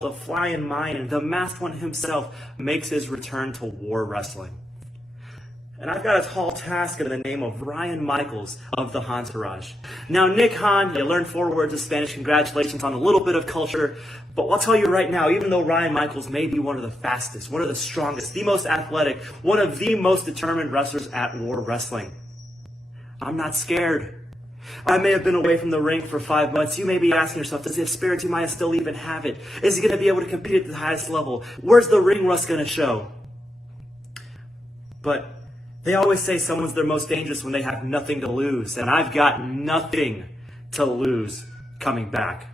the Flying Mayan, the Masked One himself, makes his return to War Wrestling. And I've got a tall task in the name of Ryan Michaels of the Entourage. Now, Nick Khan, you learned 4 words of Spanish. Congratulations on a little bit of culture. But I'll tell you right now, even though Ryan Michaels may be one of the fastest, one of the strongest, the most athletic, one of the most determined wrestlers at War Wrestling, I'm not scared. I may have been away from the ring for 5 months. You may be asking yourself, does Espiritu Maya still even have it? Is he going to be able to compete at the highest level? Where's the ring rust going to show? But they always say someone's their most dangerous when they have nothing to lose. And I've got nothing to lose coming back.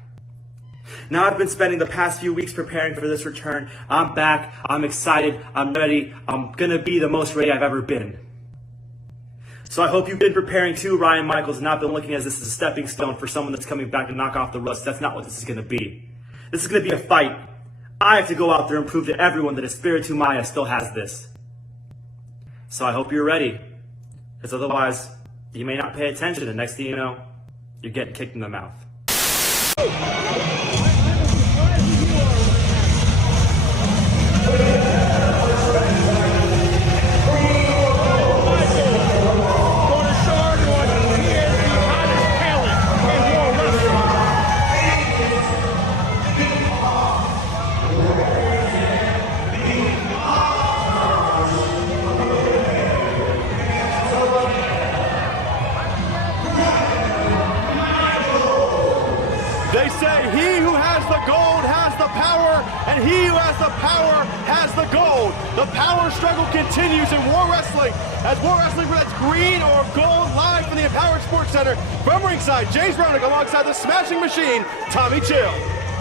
Now, I've been spending the past few weeks preparing for this return. I'm back. I'm excited. I'm ready. I'm going to be the most ready I've ever been. So I hope you've been preparing too, Ryan Michaels, and not been looking at this as a stepping stone for someone that's coming back to knock off the rust. That's not what this is going to be. This is going to be a fight. I have to go out there and prove to everyone that Espiritu Maya still has this. So I hope you're ready, because otherwise you may not pay attention, and next thing you know, you're getting kicked in the mouth. They say he who has the gold has the power, and he who has the power has the gold. The power struggle continues in War Wrestling as War Wrestling presents green or gold live from the Empowered Sports Center. From ringside, James Brownick alongside the Smashing Machine, Tommy Chill.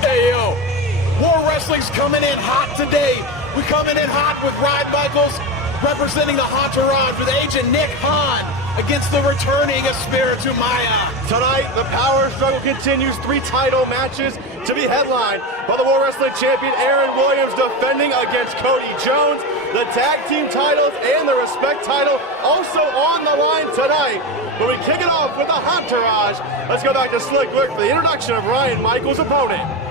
Hey, yo, War Wrestling's coming in hot today. We're coming in hot with Ryan Michaels representing the Entourage with Agent Nick Khan against the returning Espiritu Maya. Tonight, the power struggle continues. 3 title matches to be headlined by the War Wrestling Champion Aaron Williams defending against Cody Jones. The tag team titles and the Respect title also on the line tonight. But we kick it off with the Entourage. Let's go back to Slick Rick for the introduction of Ryan Michaels' opponent.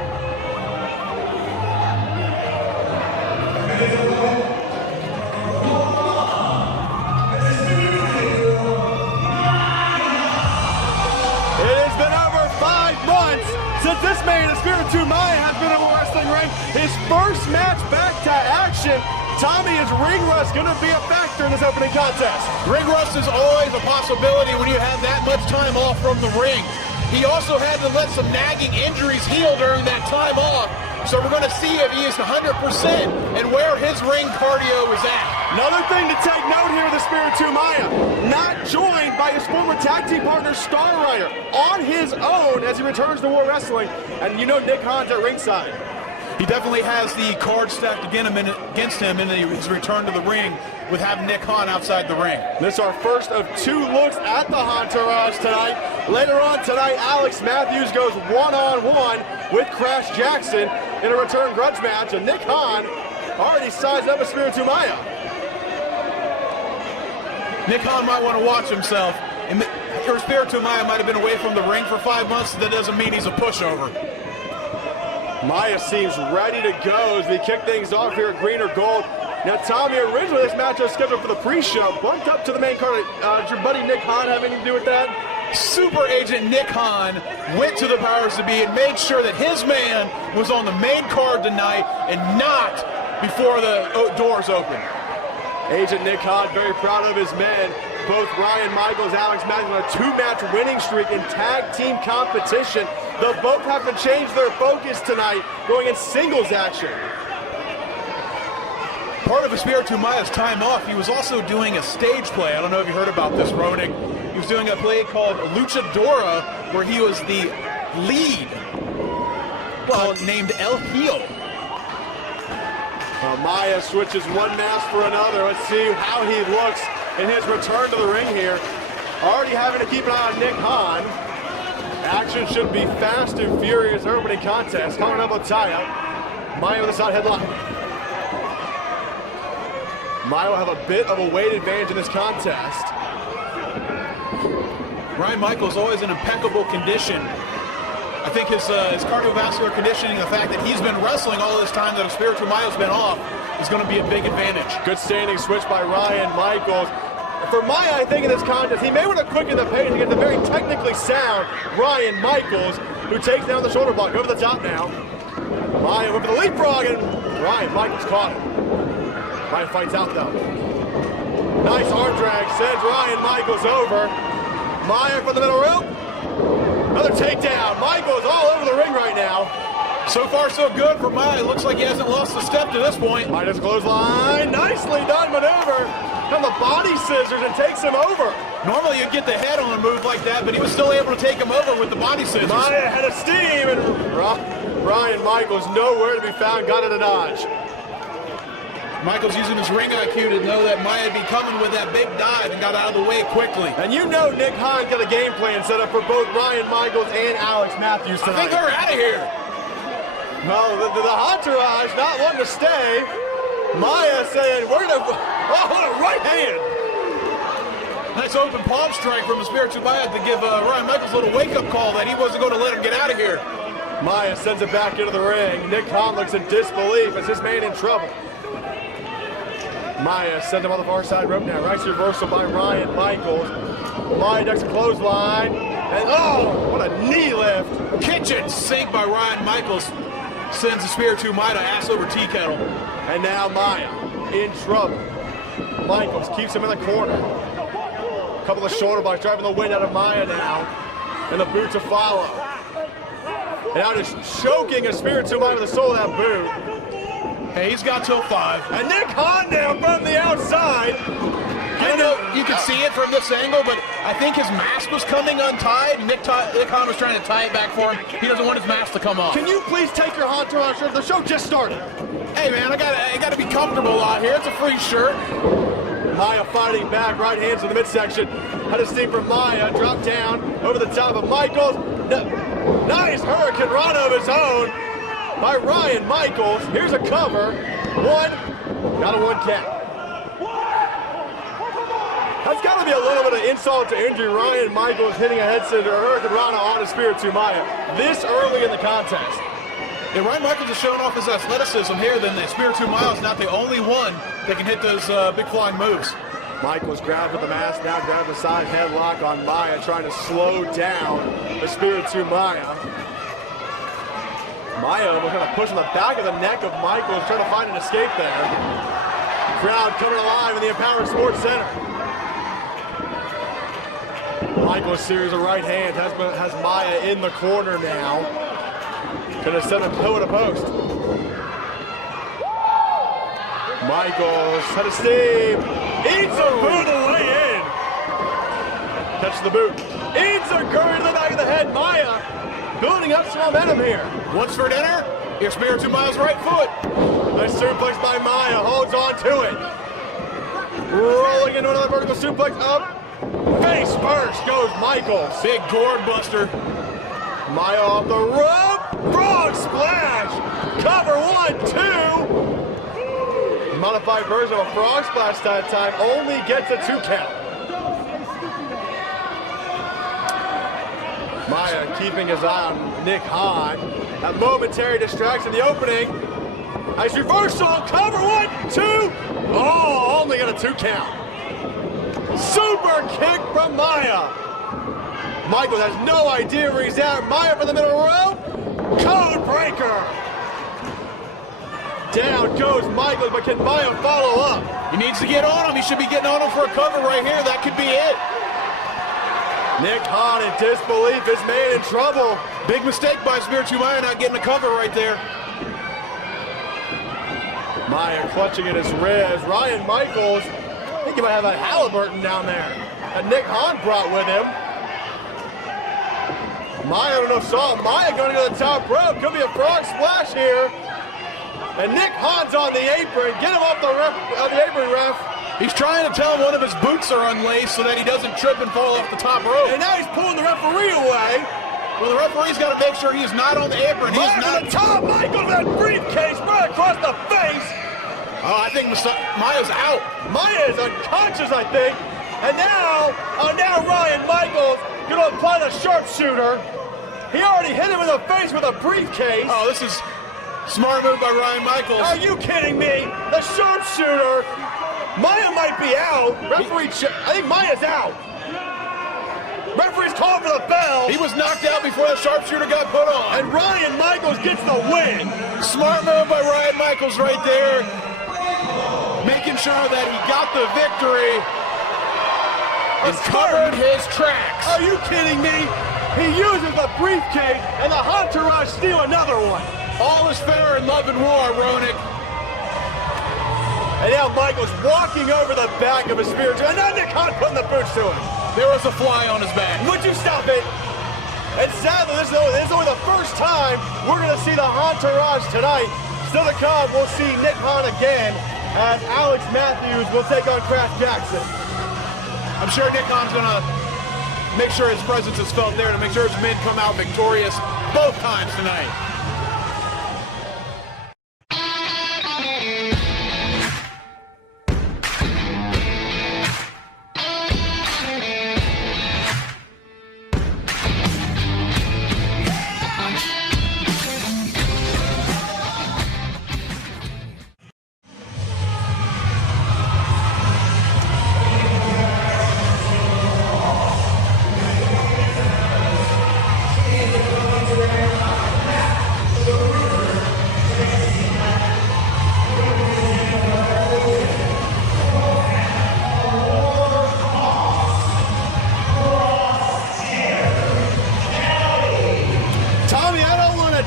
Since this man, Espiritu Maya, has been in the wrestling ring, his first match back to action. Tommy, is ring rust going to be a factor in this opening contest? Ring rust is always a possibility when you have that much time off from the ring. He also had to let some nagging injuries heal during that time off. So we're going to see if he is 100% and where his ring cardio is at. Another thing to take note here with Espiritu Maya, not joined by his former tag team partner Star Rider, on his own as he returns to War Wrestling. And you know Nick Khan's at ringside. He definitely has the cards stacked against him in his return to the ring with having Nick Khan outside the ring. This is our first of 2 looks at the Entourage tonight. Later on tonight, Alex Matthews goes one-on-one with Crash Jackson in a return grudge match, and Nick Khan already sized up Espiritu Maya. Nick Khan might want to watch himself. Espiritu Maya might have been away from the ring for 5 months. That doesn't mean he's a pushover. Maya seems ready to go as we kick things off here at Green or Gold. Now, Tommy, originally this match was scheduled for the pre-show, bumped up to the main card. Does your buddy Nick Khan have anything to do with that? Super Agent Nick Khan went to the powers to be and made sure that his man was on the main card tonight and not before the doors opened. Agent Nick Khan very proud of his men. Both Ryan Michaels and Alex Matthews on a 2-match winning streak in tag team competition. They'll both have to change their focus tonight, going in singles action. Part of Espiritu Maya's time off, he was also doing a stage play. I don't know if you heard about this, Roenick. He was doing a play called Luchadora, where he was the lead, named El Hijo. Maya switches one mask for another. Let's see how he looks in his return to the ring here. Already having to keep an eye on Nick Khan. Action should be fast and furious opening contest. Coming up on tie-up. Maya with a side headlock. Maya will have a bit of a weight advantage in this contest. Ryan Michaels always in impeccable condition. I think his cardiovascular conditioning, the fact that he's been wrestling all this time that Espiritu Mayo's been off, is going to be a big advantage. Good standing switch by Ryan Michaels. For Maia, I think in this contest, he may want to quicken the pace against the very technically sound Ryan Michaels, who takes down the shoulder block. Over the top now. Maia went for the leapfrog, and Ryan Michaels caught it. Ryan fights out, though. Nice arm drag, sends Ryan Michaels over. Maia from the middle rope. Another takedown. Michaels all over the ring right now. So far, so good for Maia. It looks like he hasn't lost a step to this point. Midas clothesline. Nicely done maneuver. From the body scissors and takes him over. Normally you'd get the head on a move like that, but he was still able to take him over with the body scissors. Maia had a steam, and Ryan Michaels nowhere to be found. Got it a dodge. Michaels using his ring IQ to know that Maia would be coming with that big dive and got out of the way quickly. And you know Nick Hines got a game plan set up for both Ryan Michaels and Alex Matthews tonight. I think they're out of here. Well, the entourage not wanting to stay. Maia saying, we're gonna, oh, what a right hand. Nice open palm strike from Espiritu Mayo to give Ryan Michaels a little wake-up call that he wasn't going to let him get out of here. Maia sends it back into the ring. Nick Hahn looks in disbelief. Is this man in trouble? Maia sends him on the far side rope now. Nice reversal by Ryan Michaels. Maia ducks a clothesline. And oh, what a knee lift. Kitchen sink by Ryan Michaels sends Espiritu Mayo ass over tea kettle. And now Maia in trouble. Michaels keeps him in the corner. A couple of shoulder blocks driving the wind out of Maia now. And the boot to follow. And now just choking Espiritu Mayo with the sole of that boot. Hey, he's got till 5. And Nick Hahn now from the outside. I know you can see it from this angle, but I think his mask was coming untied. Nick Hahn was trying to tie it back for him. He doesn't want his mask to come off. Can you please take your entourage shirt? The show just started. Hey man, I gotta be comfortable out here. It's a free shirt. Maia fighting back, right hands to the midsection. Had a steam from Maia, drop down over the top of Michaels. Nice Hurricane Rana of his own by Ryan Michaels. Here's a cover. One, got a 1 count. That's got to be a little bit of insult to injury. Ryan Michaels hitting a head scissor, Hurricane Rana on Espiritu Mayo this early in the contest. Yeah, Ryan Michaels is showing off his athleticism here. Then the Espiritu Mayo is not the only one that can hit those big flying moves. Michaels grabbed with the mask, now grabbed the side headlock on Maia, trying to slow down Espiritu Mayo. Maia was kind of pushing the back of the neck of Michaels, trying to find an escape there. Crowd coming alive in the Empower Sports Center. Michaels series of right hands has Maia in the corner now. Gonna send him toe to post. Michaels had a steam. Eats a boot on the way in. Catches the boot. Eats a curry to the back of the head. Maia building up some momentum here. Once for dinner, Espiritu Mayo's right foot. Nice suplex by Maia. Holds on to it. Rolling into another vertical suplex up. Face first goes Michaels. Big gourd buster. Maia off the rope. Frog splash. Cover 1, 2. Modified version of a frog splash that time only gets a 2 count. Maia keeping his eye on Nick Hahn. A momentary distraction in the opening. Nice reversal. Cover 1, 2. Oh, only got a 2 count. Super kick from Maia. Michael has no idea where he's at. Maia for the middle rope. Code breaker. Down goes Michaels, but can Maia follow up? He needs to get on him. He should be getting on him for a cover right here. That could be it. Nick Hahn in disbelief. This man in trouble. Big mistake by Espiritu Mayo not getting a cover right there. Maia clutching at his ribs. Ryan Michaels, I think he might have a Halliburton down there that Nick Hahn brought with him. Maia, I don't know if saw Maia going to the top rope. Could be a frog splash here. And Nick Hahn's on the apron. Get him off the apron, ref. He's trying to tell him one of his boots are unlaced so that he doesn't trip and fall off the top rope. And now he's pulling the referee away. Well, the referee's got to make sure he's not on the apron. He's not on the top. Michael, that briefcase right across the face. Oh, I think Maia's out. Maia is unconscious, I think. And now Ryan Michaels going to apply the sharpshooter. He already hit him in the face with a briefcase. Oh, this is smart move by Ryan Michaels. Are you kidding me? The sharpshooter. Maya might be out. I think Maya's out. Referee's calling for the bell. He was knocked out before the sharpshooter got put on. And Ryan Michaels gets the win. Smart move by Ryan Michaels right there. Making sure that he got the victory. And covered his tracks. Are you kidding me? He uses the briefcase and the entourage steal another one. All is fair in love and war, Ronick. And now Michaels walking over the back of his spear. And now Nick Khan putting the boots to him. There was a fly on his back. Would you stop it? And sadly, this is only the first time we're going to see the entourage tonight. Still to come, we'll see Nick Khan again as Alex Matthews will take on Crash Jackson. I'm sure Nick Khan's going to make sure his presence is felt there to make sure his men come out victorious both times tonight.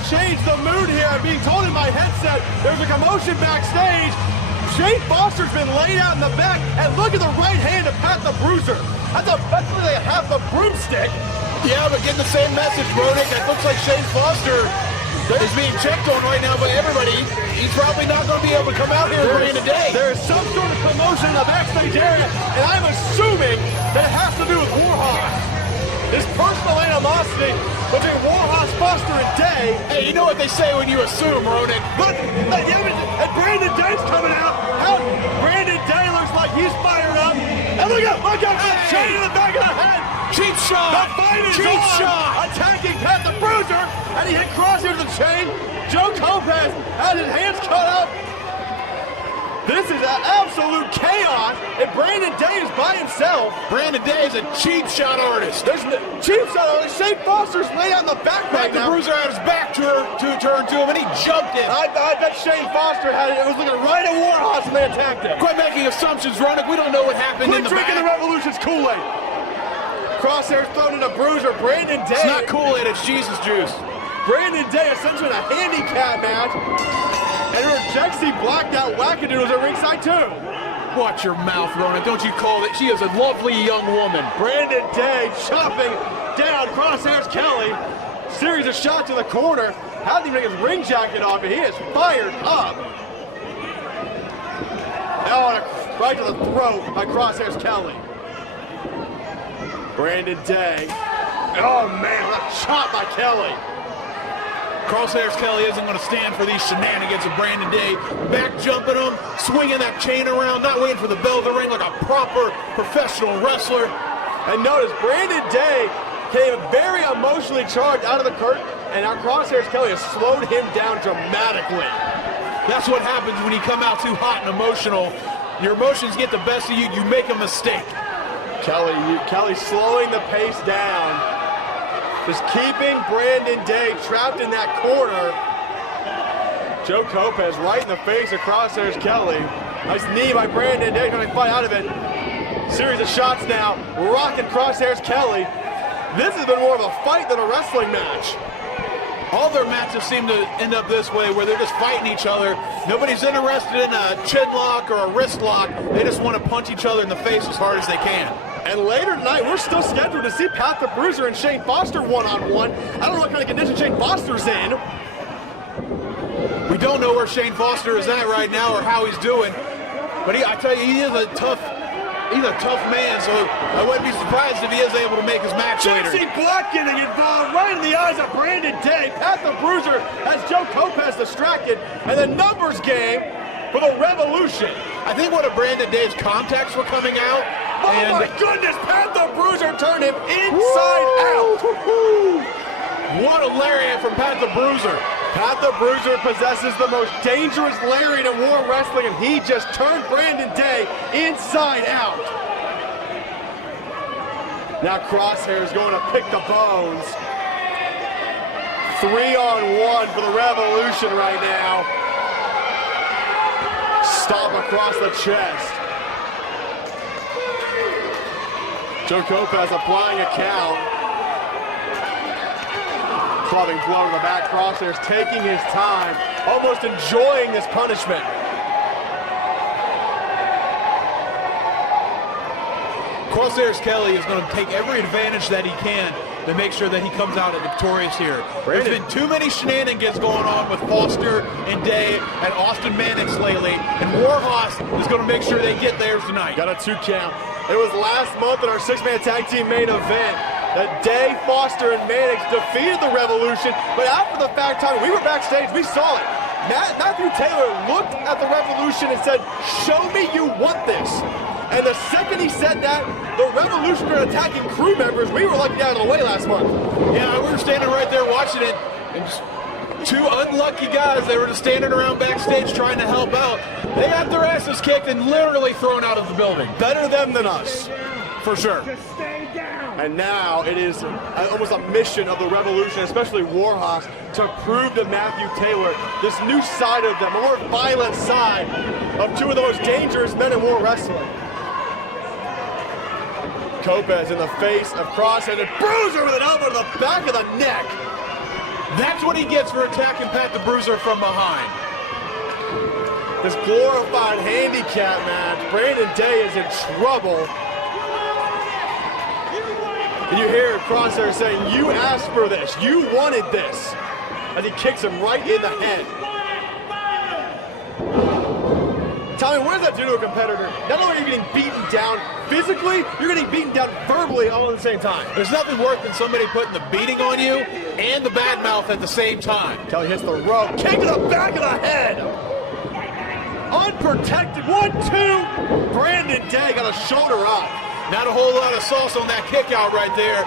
Change the mood here. I'm being told in my headset there's a commotion backstage. Shane Foster's been laid out in the back, and look at the right hand of Pat the Bruiser. That's really half a broomstick. Yeah, but getting the same message, Ronick. It looks like Shane Foster is being checked on right now by everybody. He's probably not going to be able to come out here and bring in a day. There is some sort of commotion in the backstage area, and I'm assuming that it has to do with Warhorse. This personal animosity between Warhorse, Foster, and Day. Hey, you know what they say when you assume, Ronick. But and Brandon Day's coming out. How Brandon Day looks like he's fired up. And look out, hey. Chain in the back of the head. Cheap shot. The fight is Cheap on. shot. Attacking Pat the Bruiser, and he hit crosshairs the chain. Joe Lopez had his hands cut up. This is an absolute chaos, and Brandon Day is by himself. Brandon Day is a cheap shot artist. There's no cheap shot artist. Shane Foster's laid out in the back right now. The Bruiser had his back turned to him, and he jumped him. I bet Shane Foster had it. It was looking right at Warhorse when they attacked him. Quit making assumptions, Ronick. We don't know what happened in the back. Quit drinking the Revolution's Kool-Aid. Crosshairs thrown into Bruiser. Brandon Day. It's not Kool-Aid, it's Jesus juice. Brandon Day essentially in a handicap match. And Jexy blacked out Wackadoodles at ringside too. Watch your mouth, Ronick. Don't you call it. She is a lovely young woman. Brandon Day chopping down Crosshairs Kelly. Series of shots in the corner. How did he take his ring jacket off? And he is fired up. Now right to the throat by Crosshairs Kelly. Brandon Day. Oh man, what a chop by Kelly. Crosshairs Kelly isn't going to stand for these shenanigans of Brandon Day. Back jumping him, swinging that chain around, not waiting for the bell to ring like a proper professional wrestler. And notice Brandon Day came very emotionally charged out of the curtain, and our Crosshairs Kelly has slowed him down dramatically. That's what happens when you come out too hot and emotional. Your emotions get the best of you, you make a mistake. Kelly slowing the pace down. Just keeping Brandon Day trapped in that corner. Joe Lopez right in the face of Crosshairs Kelly. Nice knee by Brandon Day trying to fight out of it. Series of shots now, rocking Crosshairs Kelly. This has been more of a fight than a wrestling match. All their matches seem to end up this way, where they're just fighting each other. Nobody's interested in a chin lock or a wrist lock. They just want to punch each other in the face as hard as they can. And later tonight, we're still scheduled to see Pat the Bruiser and Shane Foster one-on-one. I don't know what kind of condition Shane Foster's in. We don't know where Shane Foster is at right now or how he's doing. But I tell you, he's a tough man, so I wouldn't be surprised if he is able to make his match later. Jesse Black getting involved right in the eyes of Brandon Day. Pat the Bruiser has Joe Lopez distracted, and the numbers game for the Revolution. I think one of Brandon Day's contacts were coming out. Oh my goodness, Pat the Bruiser turned him inside out. What a lariat from Pat the Bruiser. Pat the Bruiser possesses the most dangerous lariat in War Wrestling, and he just turned Brandon Day inside out. Now Crosshair is going to pick the bones. 3-on-1 for the Revolution right now. Stomp across the chest. Joe Kopaz applying a count. Clubbing blow to the back. Crosshair's taking his time, almost enjoying this punishment. Crosshairs Kelly is going to take every advantage that he can to make sure that he comes out victorious here. There's been too many shenanigans going on with Foster and Day and Austin Mannix lately, and Warhorse is going to make sure they get theirs tonight. Got a 2 count. It was last month in our 6-man tag team main event that Day, Foster, and Mannix defeated the Revolution, but after the fact time, we were backstage, we saw it. Matthew Taylor looked at the Revolution and said, "Show me you want this." And the second he said that, the Revolution were attacking crew members. We were lucky out of the way last month. Yeah, we were standing right there watching it, and just 2 unlucky guys, they were just standing around backstage trying to help out. They got their asses kicked and literally thrown out of the building. Better them than us, for sure. And now it is almost a mission of the Revolution, especially Warhawks, to prove to Matthew Taylor this new side of them, a more violent side of 2 of the most dangerous men in war wrestling. Kopaz in the face of Crosshair, and Bruiser with an elbow to the back of the neck. That's what he gets for attacking Pat the Bruiser from behind. This glorified handicap match, Brandon Day is in trouble. And you hear Crosshair saying, "You asked for this, you wanted this," as he kicks him right in the head. Tommy, what does that do to a competitor? Not only are you getting beaten down physically, you're getting beaten down verbally all at the same time. There's nothing worse than somebody putting the beating on you and the bad mouth at the same time. Kelly hits the rope, kick to the back of the head. Unprotected, 1-2. Brandon Day got a shoulder up. Not a whole lot of sauce on that kick out right there.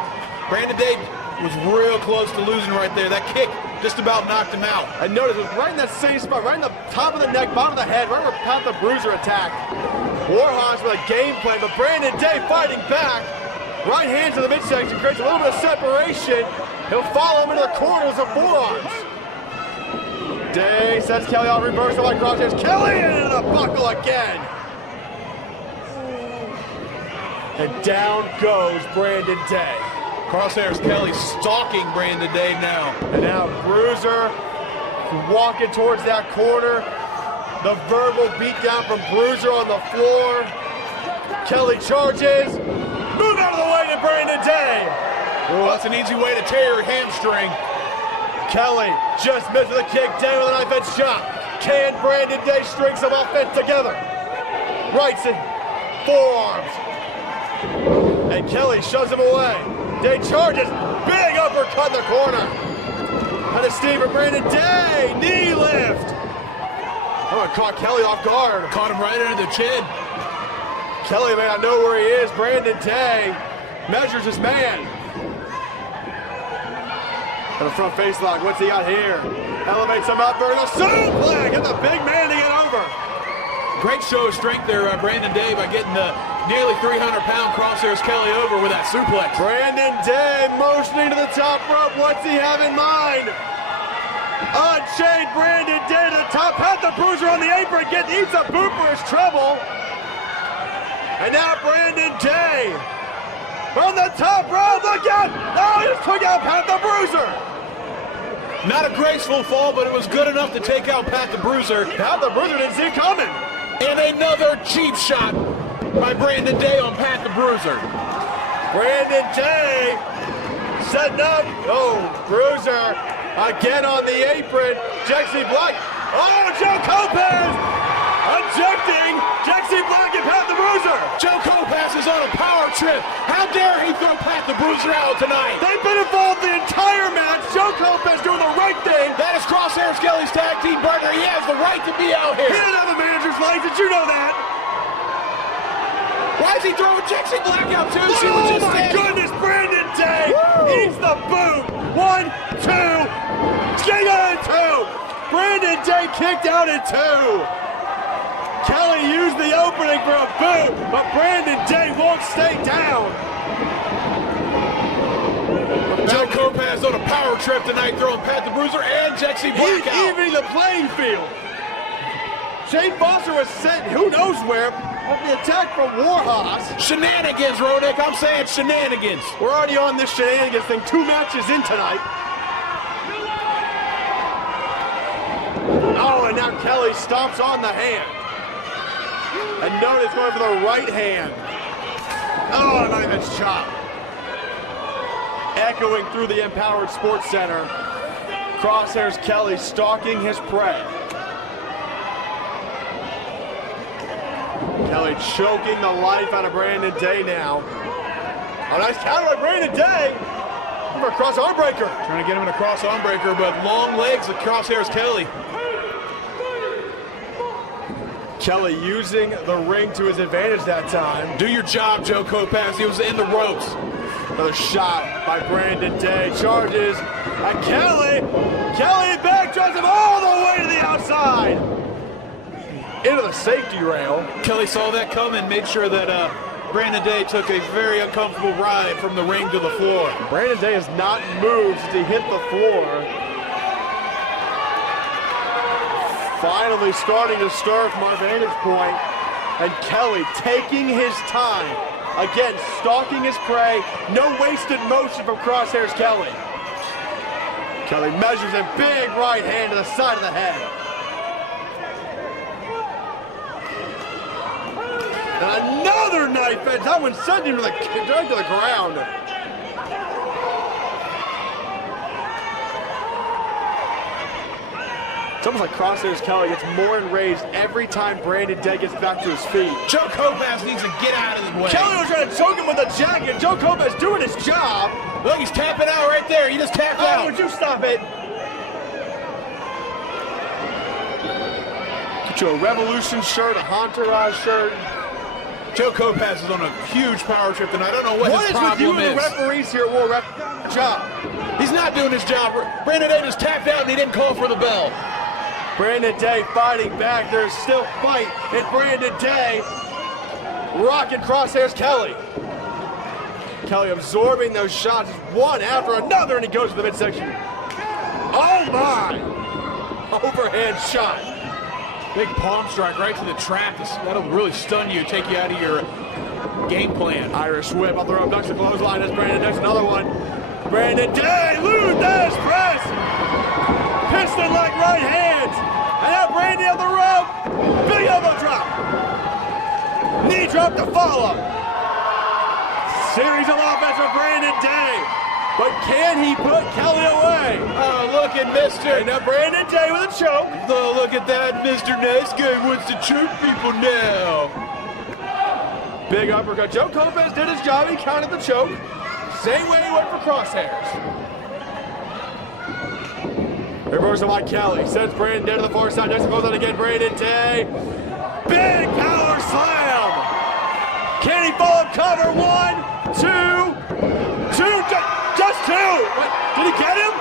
Brandon Day was real close to losing right there. That kick just about knocked him out. And notice it was right in that same spot, right in the top of the neck, bottom of the head, right where Pat the Bruiser attacked. Warhawks with a game plan, but Brandon Day fighting back. Right hand to the midsection, creates a little bit of separation. He'll follow him into the corners of forearms. Day sets Kelly off, reversal by Crosshairs. Kelly into the buckle again. And down goes Brandon Day. Crosshairs Kelly stalking Brandon Day now. And now Bruiser walking towards that corner. The verbal beatdown from Bruiser on the floor. Kelly charges. Move out of the way to Brandon Day. Well, that's an easy way to tear your hamstring. Kelly just missed the kick, down with a knife edge shot. Can Brandon Day string some offense together? Rights and forearms. And Kelly shoves him away. Day charges, big uppercut in the corner. And a Steve for Brandon Day, knee lift. Oh, it caught Kelly off guard. Caught him right under the chin. Kelly may not know where he is. Brandon Day measures his man. And a front face lock, what's he got here? Elevates him up, for a suplex, get the big man to get over. Great show of strength there, Brandon Day, by getting the nearly 300-pound Crosshairs Kelly over with that suplex. Brandon Day motioning to the top rope. What's he have in mind? Unchained Brandon Day to the top. Pat the Bruiser on the apron. Eats a boot for his trouble. And now Brandon Day on the top rope. Look out! Oh, he just took out Pat the Bruiser. Not a graceful fall, but it was good enough to take out Pat the Bruiser. Pat the Bruiser didn't see it coming. And another cheap shot by Brandon Day on Pat the Bruiser. Brandon Day setting up. Oh, Bruiser again on the apron. Jexy Black. Oh, Joe Kopaz ejecting Jexy Black and Pat the Bruiser. Joe Kopaz is on a power trip. How dare he throw Pat the Bruiser out tonight? They've been involved the entire match. Joe Kopaz doing the right thing. That is Crosshairs Kelly's tag team partner. He has the right to be out here. He didn't have a manager's license. You know that. Why is he throwing Jexy Black out too? She was Oh just my standing. goodness, Brandon Day Woo! eats the boot. 1, 2, kick out at 2. Brandon Day kicked out at 2. Kelly used the opening for a boot, but Brandon Day won't stay down. Joe Kopaz on a power trip tonight, throwing Pat the Bruiser and Jexy Black He's out. evening the playing field. Shane Foster was sent who knows where of the attack from Warhorse. Shenanigans, Ronick. I'm saying shenanigans. We're already on this shenanigans thing. 2 matches in tonight. Oh, and now Kelly stomps on the hand. And notice going for the right hand. Oh, and not even chop. Echoing through the Empowered Sports Center. Crosshairs Kelly stalking his prey. Kelly choking the life out of Brandon Day now. A nice counter by Brandon Day. For a cross arm breaker. Trying to get him in a cross arm breaker, but long legs of Crosshairs Kelly. Kelly using the ring to his advantage that time. Do your job, Joe Kopaz. He was in the ropes. Another shot by Brandon Day. Charges at Kelly. Kelly backdrops him all the way to the outside. Into the safety rail. Kelly saw that coming, made sure that Brandon Day took a very uncomfortable ride from the ring to the floor. Brandon Day has not moved since he hit the floor. Finally starting to stir from our vantage point. And Kelly taking his time. Again, stalking his prey. No wasted motion from Crosshairs Kelly. Kelly measures a big right hand to the side of the head. And another knife edge. That one sent him right to the ground. It's almost like Crosshairs Kelly gets more enraged every time Brandon Day gets back to his feet. Joe Kopaz needs to get out of the way. Kelly was trying to choke him with a jacket. Joe Kopaz doing his job. Look, he's tapping out right there. He just tapped Oh, out. would you stop it? Get you a Revolution shirt, a Entourage shirt. Joe Kopaz is on a huge power trip tonight. I don't know what What his is with problem you and the is. referees here at War Rep job? He's not doing his job. Brandon Day just tapped out and he didn't call for the bell. Brandon Day fighting back. There's still fight in Brandon Day. Rocking Crosshairs Kelly. Kelly absorbing those shots one after another, and he goes to the midsection. Oh my! Overhand shot. Big palm strike right to the trap. That'll really stun you, take you out of your game plan. Irish whip off the rope, ducks the clothesline as Brandon Day, another one. Brandon Day, Luthes press. Piston like right hands. And now Brandon on the rope. Big elbow drop. Knee drop to follow. Series of offense for Brandon Day. But can he put Kelly away? Oh, look at Mr. And now Brandon Day with a choke. Oh, look at that. Mr. Nice Guy wants to choke people now. Big uppercut. Joe Kopaz did his job. He counted the choke. Same way he went for Crosshairs. Reversal by Kelly. Sends Brandon Day to the far side. Next goes on again. Brandon Day. Big power slam. Can he follow cover? 1, 2, 2. Just 2. Wait, did he get him?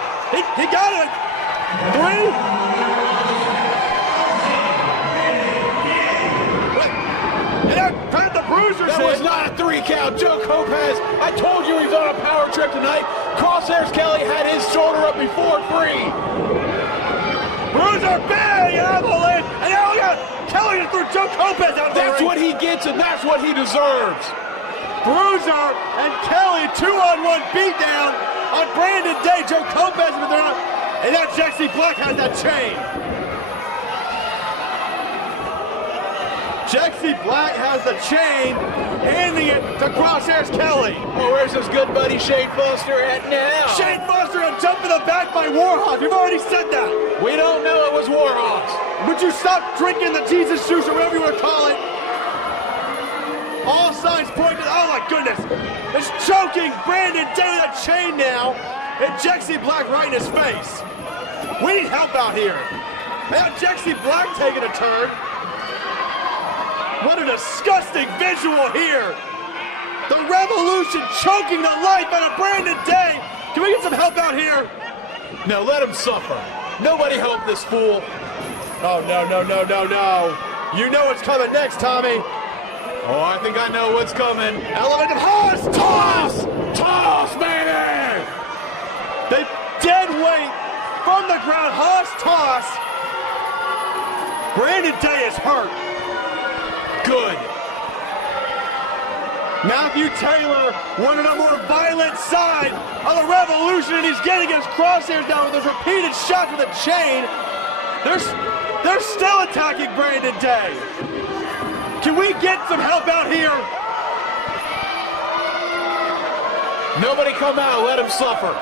He got it. 3. And now Pat the Bruiser's That was not a 3 count. Joe Kopaz, I told you he's on a power trip tonight. Crosshairs Kelly had his shoulder up before 3. Bruiser big avalanche. And now we got Kelly just threw Joe Kopaz out of the That's ring. what he gets, and that's what he deserves. Bruiser and Kelly 2-on-1 beatdown on Brandon Day. Joe Kopaz with their and now Jexy Black has that chain. Jexy Black has the chain, handing it to Crosshairs Kelly. Oh, where's his good buddy Shane Foster at now? Shane Foster and jump in the back by Warhawk. You've already said that. We don't know it was Warhawks. Would you stop drinking the Jesus juice or whatever you want to call it? All signs point to, oh my goodness. It's choking Brandon Day with a chain now. And Jexy Black right in his face. We need help out here. Now Jexy Black taking a turn. What a disgusting visual here. The Revolution choking the life out of Brandon Day. Can we get some help out here? No, let him suffer. Nobody help this fool. Oh, no, no, no, no, no. You know what's coming next, Tommy. Oh, I think I know what's coming. Element of Haas. Toss! Toss, baby! They dead weight from the ground. Haas toss. Brandon Day is hurt. Good. Matthew Taylor wanted a more violent side of the Revolution, and he's getting his crosshairs down with those repeated shots with a chain. They're still attacking Brandon Day. Can we get some help out here? Nobody come out, let him suffer.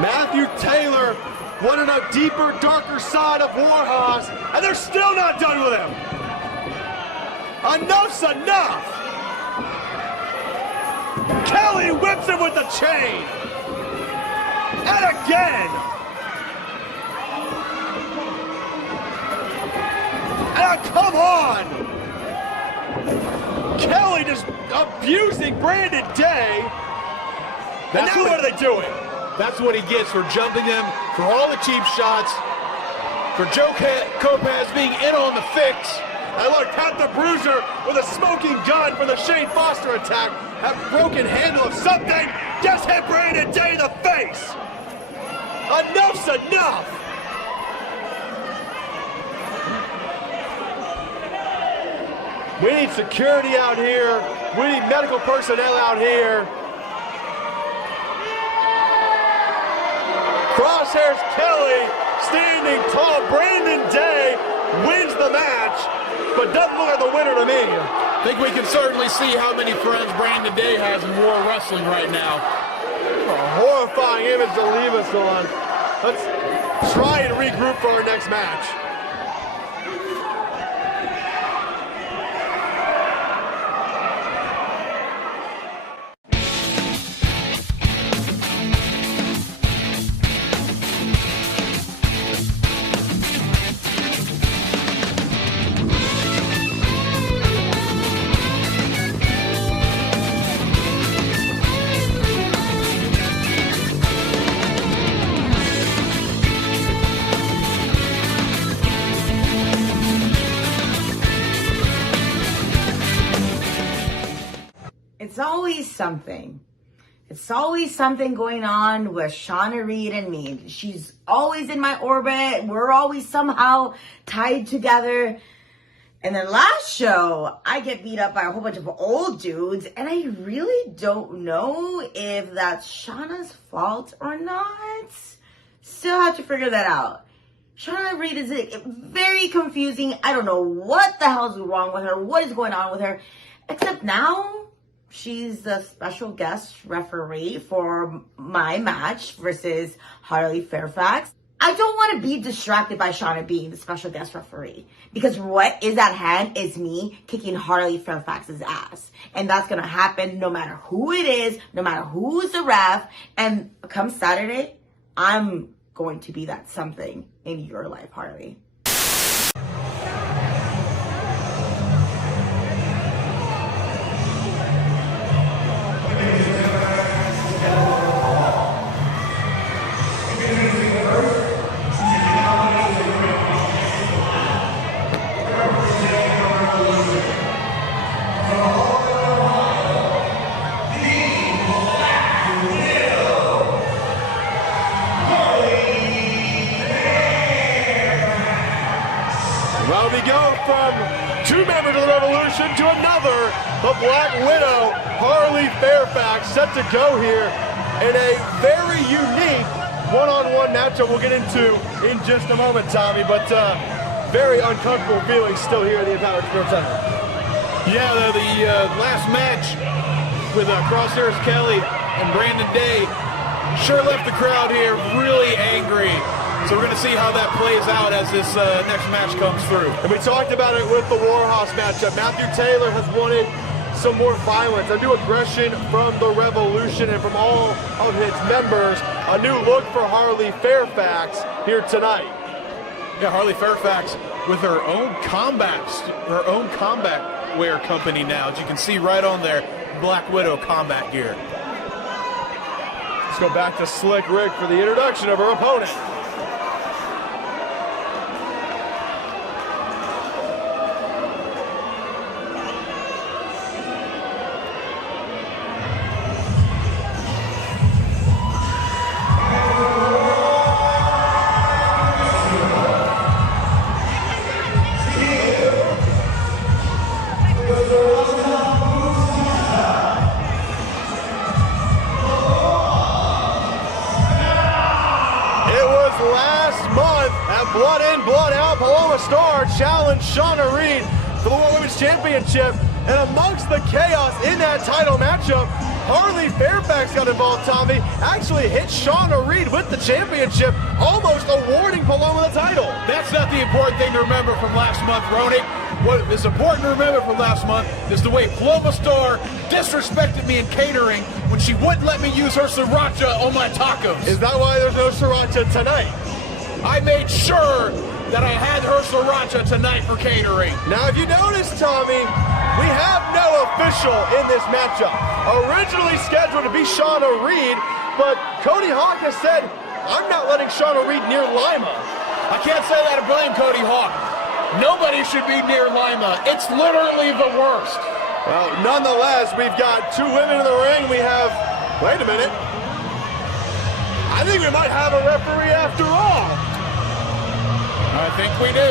Matthew Taylor wanted a deeper, darker side of Warhorse, and they're still not done with him. Enough's enough! Kelly whips him with the chain! And again! And come on! Kelly just abusing Brandon Day. And now what are they doing? That's what he gets for jumping him, for all the cheap shots, for Joe Kopaz being in on the fix. And look, Pat the Bruiser with a smoking gun for the Shane Foster attack. A broken handle of something just hit Brandon Day in the face. Enough's enough. We need security out here. We need medical personnel out here. Crosshairs Kelly standing tall. Brandon Day wins the match, but doesn't look like the winner to me. I think we can certainly see how many friends Brandon Day has in War Wrestling right now. A horrifying image to leave us on. Let's try and regroup for our next match. It's always something. It's always something going on with Shauna Reed and me. She's always in my orbit. We're always somehow tied together. And then last show, I get beat up by a whole bunch of old dudes, and I really don't know if that's Shauna's fault or not. Still have to figure that out. Shauna Reed is very confusing. I don't know what the hell's wrong with her, what is going on with her, except now she's the special guest referee for my match versus Harley Fairfax. I don't want to be distracted by Shauna being the special guest referee, because what is at hand is me kicking Harley Fairfax's ass. And that's going to happen no matter who it is, no matter who's the ref. And come Saturday, I'm going to be that something in your life, Harley. Well, we go from two members of the Revolution to another, the Black Widow, Harley Fairfax, set to go here in a very unique one-on-one matchup we'll get into in just a moment, Tommy, but very uncomfortable feelings still here in the Empower Sports Center. Yeah, the last match with Crosshairs Kelly and Brandon Day sure left the crowd here really angry. So we're going to see how that plays out as this next match comes through. And we talked about it with the Warhorse matchup. Matthew Taylor has wanted some more violence, a new aggression from the Revolution and from all of its members. A new look for Harley Fairfax here tonight. Yeah, Harley Fairfax with her own combat wear company now. As you can see right on there, Black Widow combat gear. Let's go back to Slick Rick for the introduction of her opponent. Blood in, blood out, Paloma Star challenged Shauna Reed for the World Women's Championship. And amongst the chaos in that title matchup, Harley Fairfax got involved, Tommy. Actually hit Shauna Reed with the championship, almost awarding Paloma the title. That's not the important thing to remember from last month, Ronick. What is important to remember from last month is the way Paloma Star disrespected me in catering when she wouldn't let me use her sriracha on my tacos. Is that why there's no sriracha tonight? I made sure that I had her sriracha tonight for catering. Now, if you notice, Tommy, we have no official in this matchup. Originally scheduled to be Shauna Reed, but Cody Hawk has said, I'm not letting Shauna Reed near Lima. I can't say that to blame Cody Hawk. Nobody should be near Lima. It's literally the worst. Well, nonetheless, we've got two women in the ring. We have, wait a minute. I think we might have a referee after all. I think we do.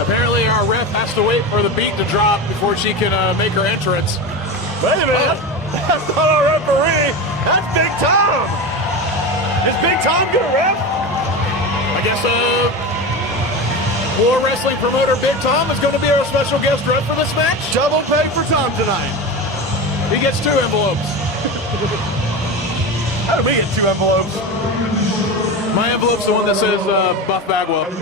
Apparently our ref has to wait for the beat to drop before she can make her entrance. Wait a minute. That's not our referee. That's Big Tom. Is Big Tom gonna ref? I guess War Wrestling promoter Big Tom is going to be our special guest ref for this match. Double pay for Tom tonight. He gets 2 envelopes. How do we get 2 envelopes? My envelope's the one that says Buff Bagwell.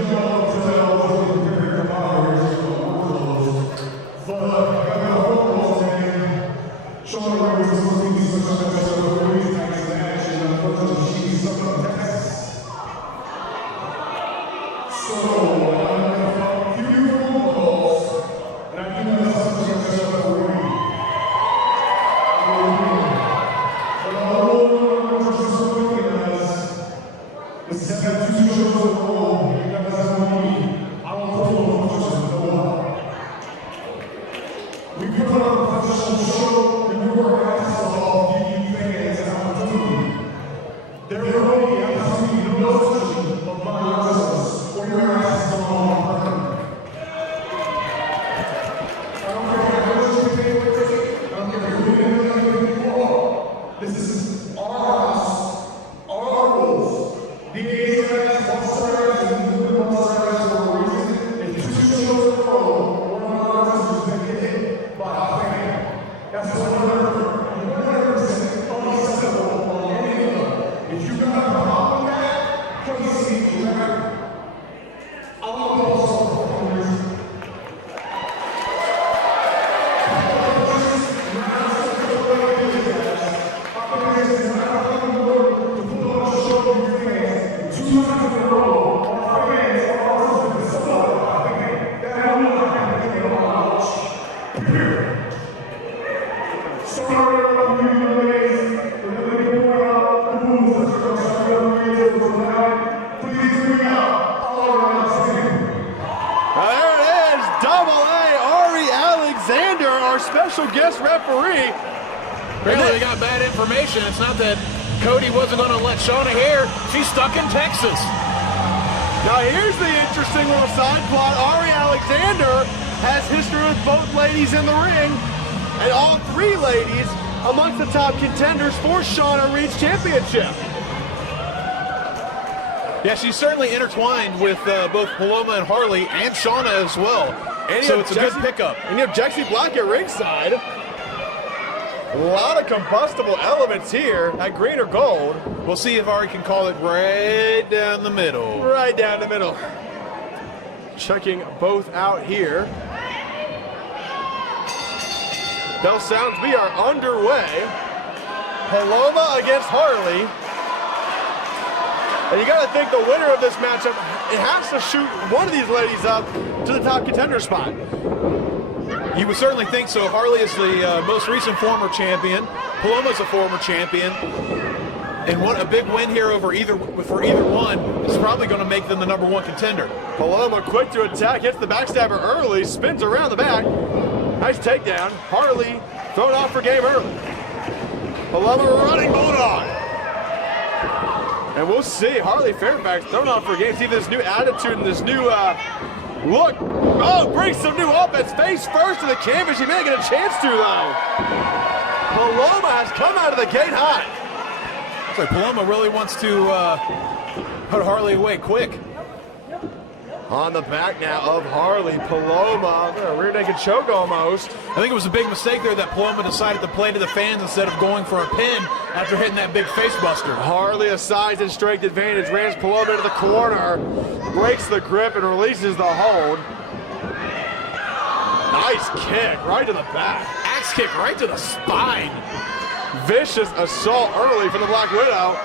Special guest referee. Apparently they got bad information. It's not that Cody wasn't going to let Shauna here. She's stuck in Texas. Now here's the interesting little side plot. Ari Alexander has history with both ladies in the ring, and all 3 ladies amongst the top contenders for Shauna Reed's championship. Yeah, she's certainly intertwined with both Paloma and Harley and Shauna as well. And so it's a good pickup. And you have Jexy Black at ringside. A lot of combustible elements here at green or gold. We'll see if Ari can call it right down the middle. Right down the middle. Checking both out here. Bell sounds, we are underway. Paloma against Harley. And you got to think the winner of this matchup, it has to shoot one of these ladies up to the top contender spot. You would certainly think so. Harley is the most recent former champion. Paloma's a former champion. And what a big win here for either one is probably going to make them the #1 contender. Paloma quick to attack, hits the backstabber early, spins around the back. Nice takedown. Harley thrown off her game early. Paloma running bulldog. And we'll see Harley Fairfax thrown off her game. See this new attitude and this new look. Oh, brings some new offense. Face first to the canvas. She may get a chance to, though. Paloma has come out of the gate hot. So Paloma really wants to put Harley away quick. On the back now of Harley. Paloma, a rear naked choke almost. I think it was a big mistake there that Paloma decided to play to the fans instead of going for a pin after hitting that big face buster. Harley, a size and strength advantage, rams Paloma into the corner, breaks the grip and releases the hold. Nice kick right to the back. Axe kick right to the spine. Vicious assault early from the Black Widow.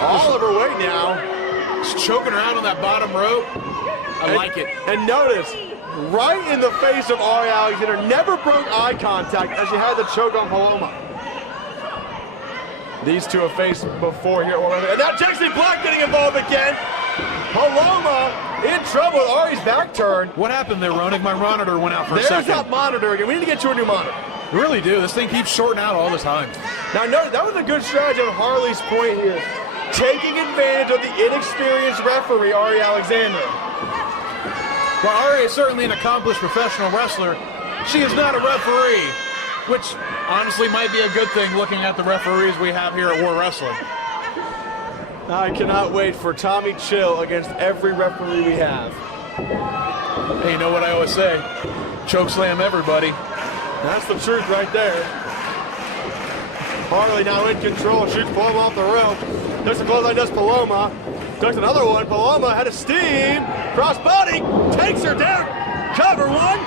All of her weight now. She's choking her out on that bottom rope. I like it. And notice, right in the face of Ari Alexander, never broke eye contact as she had the choke on Paloma. These two have faced before here. And now Jackson Black getting involved again. Paloma in trouble with Ari's back turn. What happened there, Roenick? My monitor went out for a There's second. that monitor again. We need to get you a new monitor. We really do. This thing keeps shorting out all the time. Now, notice that was a good strategy on Harley's point here. Taking advantage of the inexperienced referee, Ari Alexander. While Ari is certainly an accomplished professional wrestler, she is not a referee, which honestly might be a good thing looking at the referees we have here at War Wrestling. I cannot wait for Tommy Chill against every referee we have. Hey, you know what I always say? Choke slam everybody. That's the truth right there. Harley now in control, shoots Paloma off the rope. There's a clothesline, does Paloma. Ducks another one. Paloma had a steam. Crossbody takes her down. Cover 1,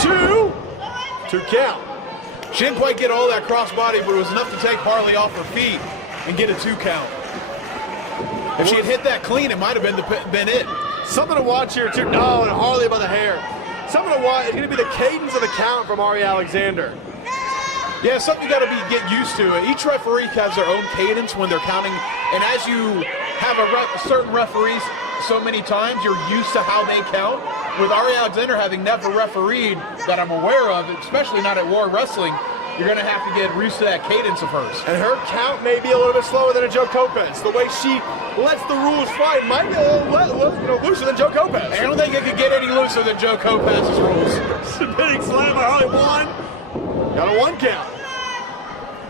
2 count. She didn't quite get all that crossbody, but it was enough to take Harley off her feet and get a 2 count. If she had hit that clean, it might have been it. Something to watch here too. No, and Harley by the hair. Something to watch. It's going to be the cadence of the count from Ari Alexander. Yeah, something you got to get used to. Each referee has their own cadence when they're counting, and as you have certain referees so many times, you're used to how they count. With Ari Alexander having never refereed that I'm aware of, especially not at War Wrestling, you're going to have to get used to that cadence of hers. And her count may be a little bit slower than a Joe Copez. The way she lets the rules fly might be a little looser than Joe Copez. I don't think it could get any looser than Joe Copez's rules. Submitting slam by Harley 1. Got a 1 count.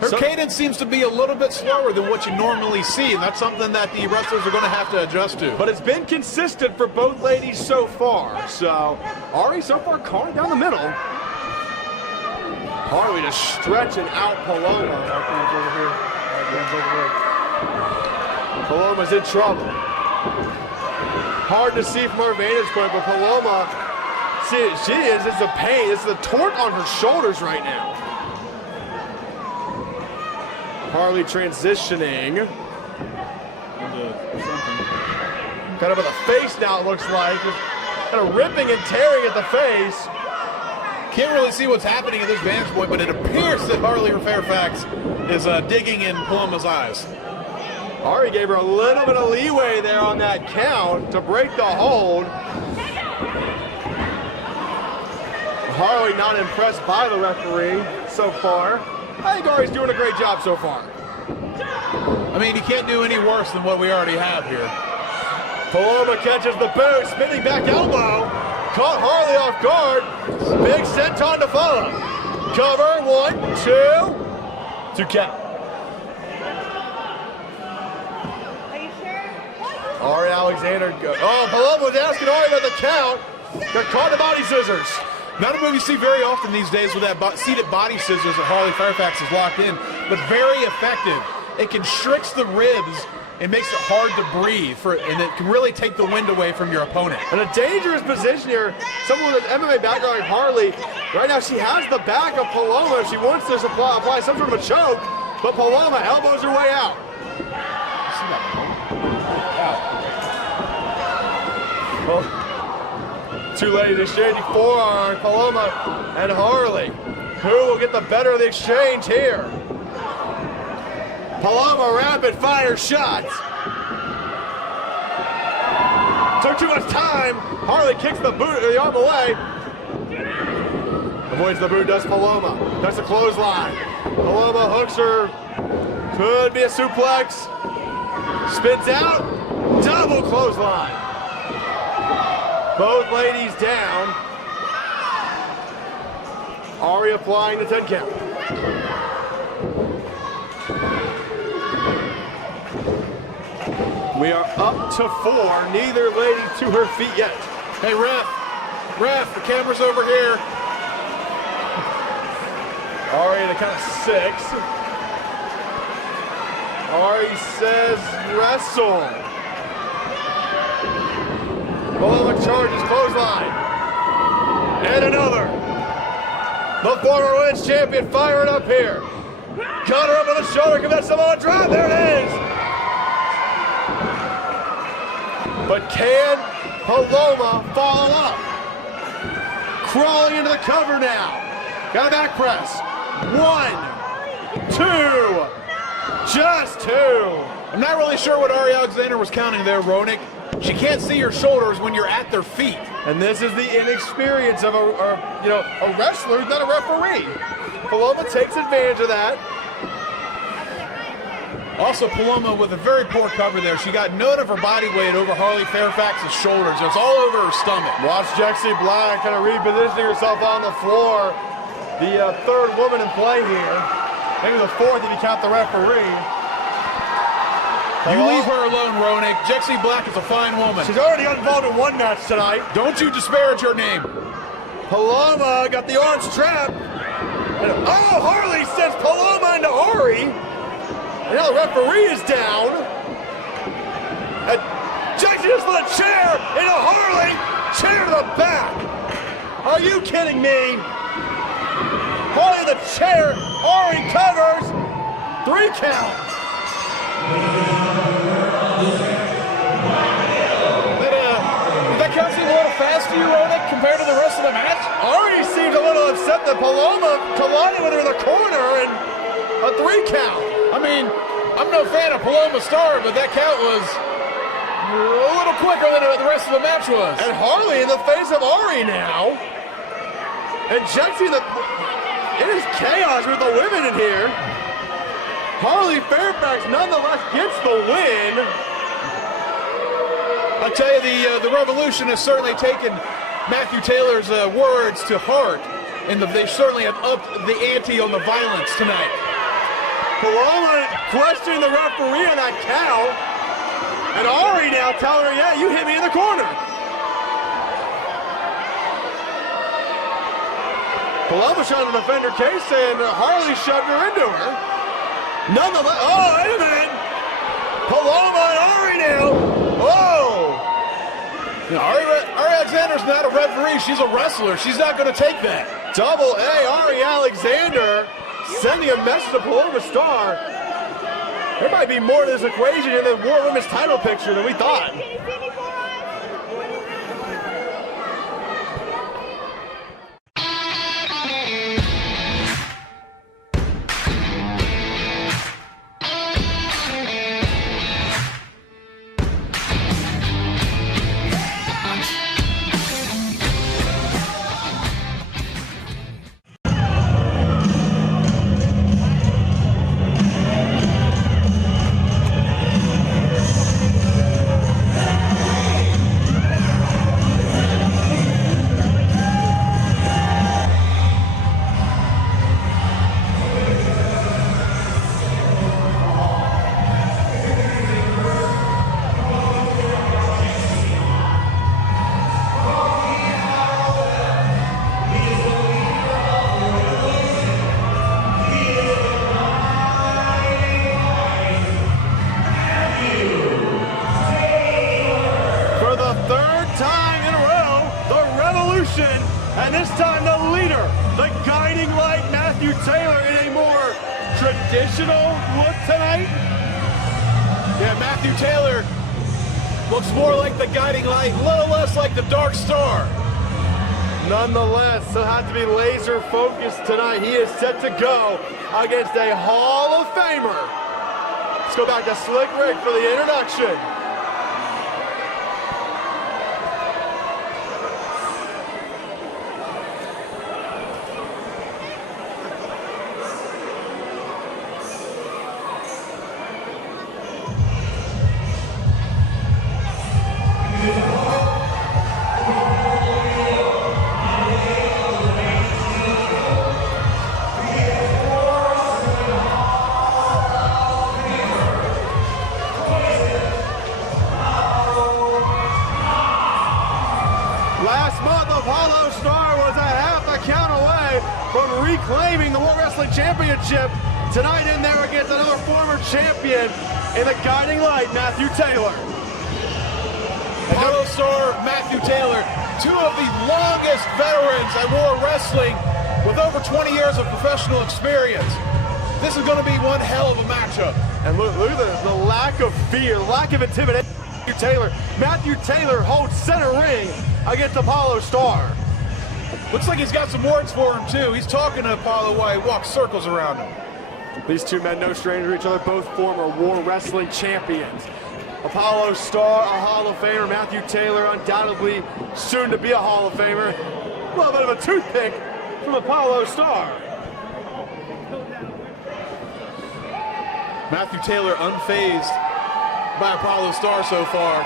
Her cadence seems to be a little bit slower than what you normally see, and that's something that the wrestlers are going to have to adjust to. But it's been consistent for both ladies so far. So, Ari so far calling down the middle. Harley just stretching out Paloma. Paloma's in trouble. Hard to see from our vantage point, but Paloma, see, it's a pain. It's the torque on her shoulders right now. Harley transitioning. Kind of with a face now, it looks like. Just kind of ripping and tearing at the face. Can't really see what's happening at this vantage point, but it appears that Harley Fairfax is digging in Paloma's eyes. Ari gave her a little bit of leeway there on that count to break the hold. Harley not impressed by the referee so far. I think Ari's doing a great job so far. I mean, you can't do any worse than what we already have here. Paloma catches the boot, spinning back elbow. Caught Harley off guard. Big senton to follow. Cover, 1, 2 count. Are you sure? Ari Alexander. Oh, Paloma was asking Ari about the count. Got caught in the body scissors. Not a move you see very often these days with that seated body scissors that Harley Fairfax is locked in, but very effective. It constricts the ribs it makes it hard to breathe, and it can really take the wind away from your opponent. In a dangerous position here, someone with an MMA background like Harley, right now she has the back of Paloma if she wants to apply some sort of a choke, but Paloma elbows her way out. Well, two ladies exchanging forearms, Paloma and Harley. Who will get the better of the exchange here? Paloma rapid fire shots. Took too much time. Harley kicks the boot the arm away. Avoids the boot, does Paloma. That's a clothesline. Paloma hooks her. Could be a suplex. Spins out. Double clothesline. Both ladies down. Ari applying the 10 count. We are up to 4. Neither lady to her feet yet. Hey, ref, the camera's over here. Ari to count 6. Ari says wrestle. Paloma charges clothesline. And another. The former women's champion firing up here. Got her up on the shoulder, give that Samoa drop. There it is. But can Paloma follow up? Crawling into the cover now. Got a back press. 1, 2, just 2. I'm not really sure what Ari Alexander was counting there, Ronick. She can't see your shoulders when you're at their feet. And this is the inexperience of a wrestler who's not a referee. Paloma takes advantage of that. Also, Paloma with a very poor cover there. She got none of her body weight over Harley Fairfax's shoulders. It was all over her stomach. Watch Jexy Black kind of repositioning herself on the floor. The third woman in play here. Maybe the fourth if you count the referee. You leave her alone, Ronick. Jexy Black is a fine woman. She's already got involved in one match tonight. Don't you disparage her name. Paloma got the orange trap. And, oh, Harley sends Paloma into Ari. And now the referee is down. And Jexy just put a chair into Harley. Chair to the back. Are you kidding me? Harley the chair. Ari covers. 3 count. Did that count seem a little fast to you, Ronick, compared to the rest of the match? Ari seems a little upset that Paloma collided with her in the corner and a 3 count. I mean, I'm no fan of Paloma Star, but that count was a little quicker than the rest of the match was. And Harley in the face of Ari now. And Jexy, it is chaos with the women in here. Harley Fairfax nonetheless gets the win. I'll tell you, the Revolution has certainly taken Matthew Taylor's words to heart, and they certainly have upped the ante on the violence tonight. Paloma questioning the referee on that count. And Ari now telling her, yeah, you hit me in the corner. Paloma trying to defend her case, and Harley shoved her into her. Nonetheless, oh, wait a minute. Paloma and Ari now. Oh! You know, Ari Alexander's not a referee. She's a wrestler. She's not going to take that. Double A, Ari Alexander sending a message to Paloma Star. There might be more to this equation in the War Women's title picture than we thought. Matthew Taylor in a more traditional look tonight. Yeah, Matthew Taylor looks more like the guiding light, a little less like the Dark Star. Nonetheless, he'll have to be laser focused tonight. He is set to go against a Hall of Famer. Let's go back to Slick Rick for the introduction. Last month, Apollo Star was a half a count away from reclaiming the World Wrestling Championship. Tonight in there against another former champion in the guiding light, Matthew Taylor. Apollo Star, Matthew Taylor, two of the longest veterans at War Wrestling with over 20 years of professional experience. This is going to be one hell of a matchup. And look at the lack of fear, lack of intimidation. Matthew Taylor holds center ring against Apollo Star. Looks like he's got some words for him too. He's talking to Apollo while he walks circles around him. These two men no stranger to each other, both former War Wrestling champions. Apollo Star, a Hall of Famer. Matthew Taylor, undoubtedly soon to be a Hall of Famer. A little bit of a toothpick from Apollo Star. Matthew Taylor unfazed by Apollo Star so far.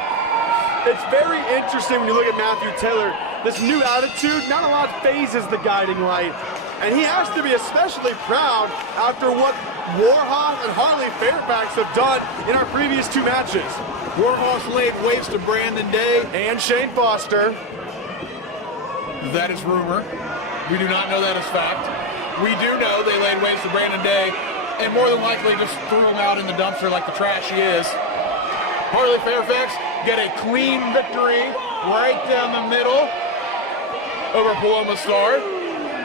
It's very interesting when you look at Matthew Taylor. This new attitude, not a lot phases the guiding light. And he has to be especially proud after what Warhawk and Harley Fairfax have done in our previous two matches. Warhawks laid waste to Brandon Day And Shane Foster. That is rumor. We do not know that as fact. We do know they laid waste to Brandon Day and more than likely just threw him out in the dumpster like the trash he is. Harley Fairfax get a clean victory right down the middle over Paloma Star.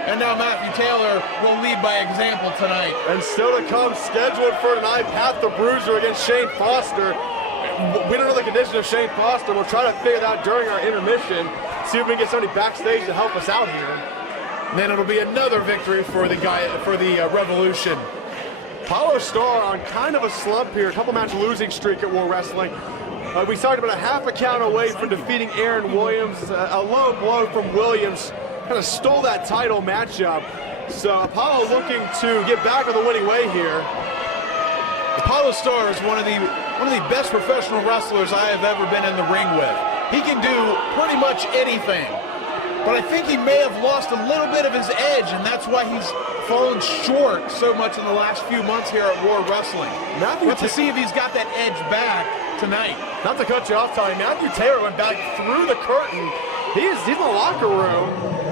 And now Matthew Taylor will lead by example tonight. And still to come, scheduled for tonight, Pat the Bruiser against Shane Foster. We don't know the condition of Shane Foster. We'll try to figure that out during our intermission. See if we can get somebody backstage to help us out here. Then it'll be another victory for the Revolution. Apollo Star on kind of a slump here, a couple match losing streak at War Wrestling. We started about a half a count away from defeating Aaron Williams. A low blow from Williams kind of stole that title matchup. So Apollo looking to get back on the winning way here. Apollo Star is one of the best professional wrestlers I have ever been in the ring with. He can do pretty much anything. But I think he may have lost a little bit of his edge, and that's why he's fallen short so much in the last few months here at War Wrestling. We'll have to see if he's got that edge back tonight. Not to cut you off, Tommy, Matthew Taylor went back through the curtain. He's in the locker room.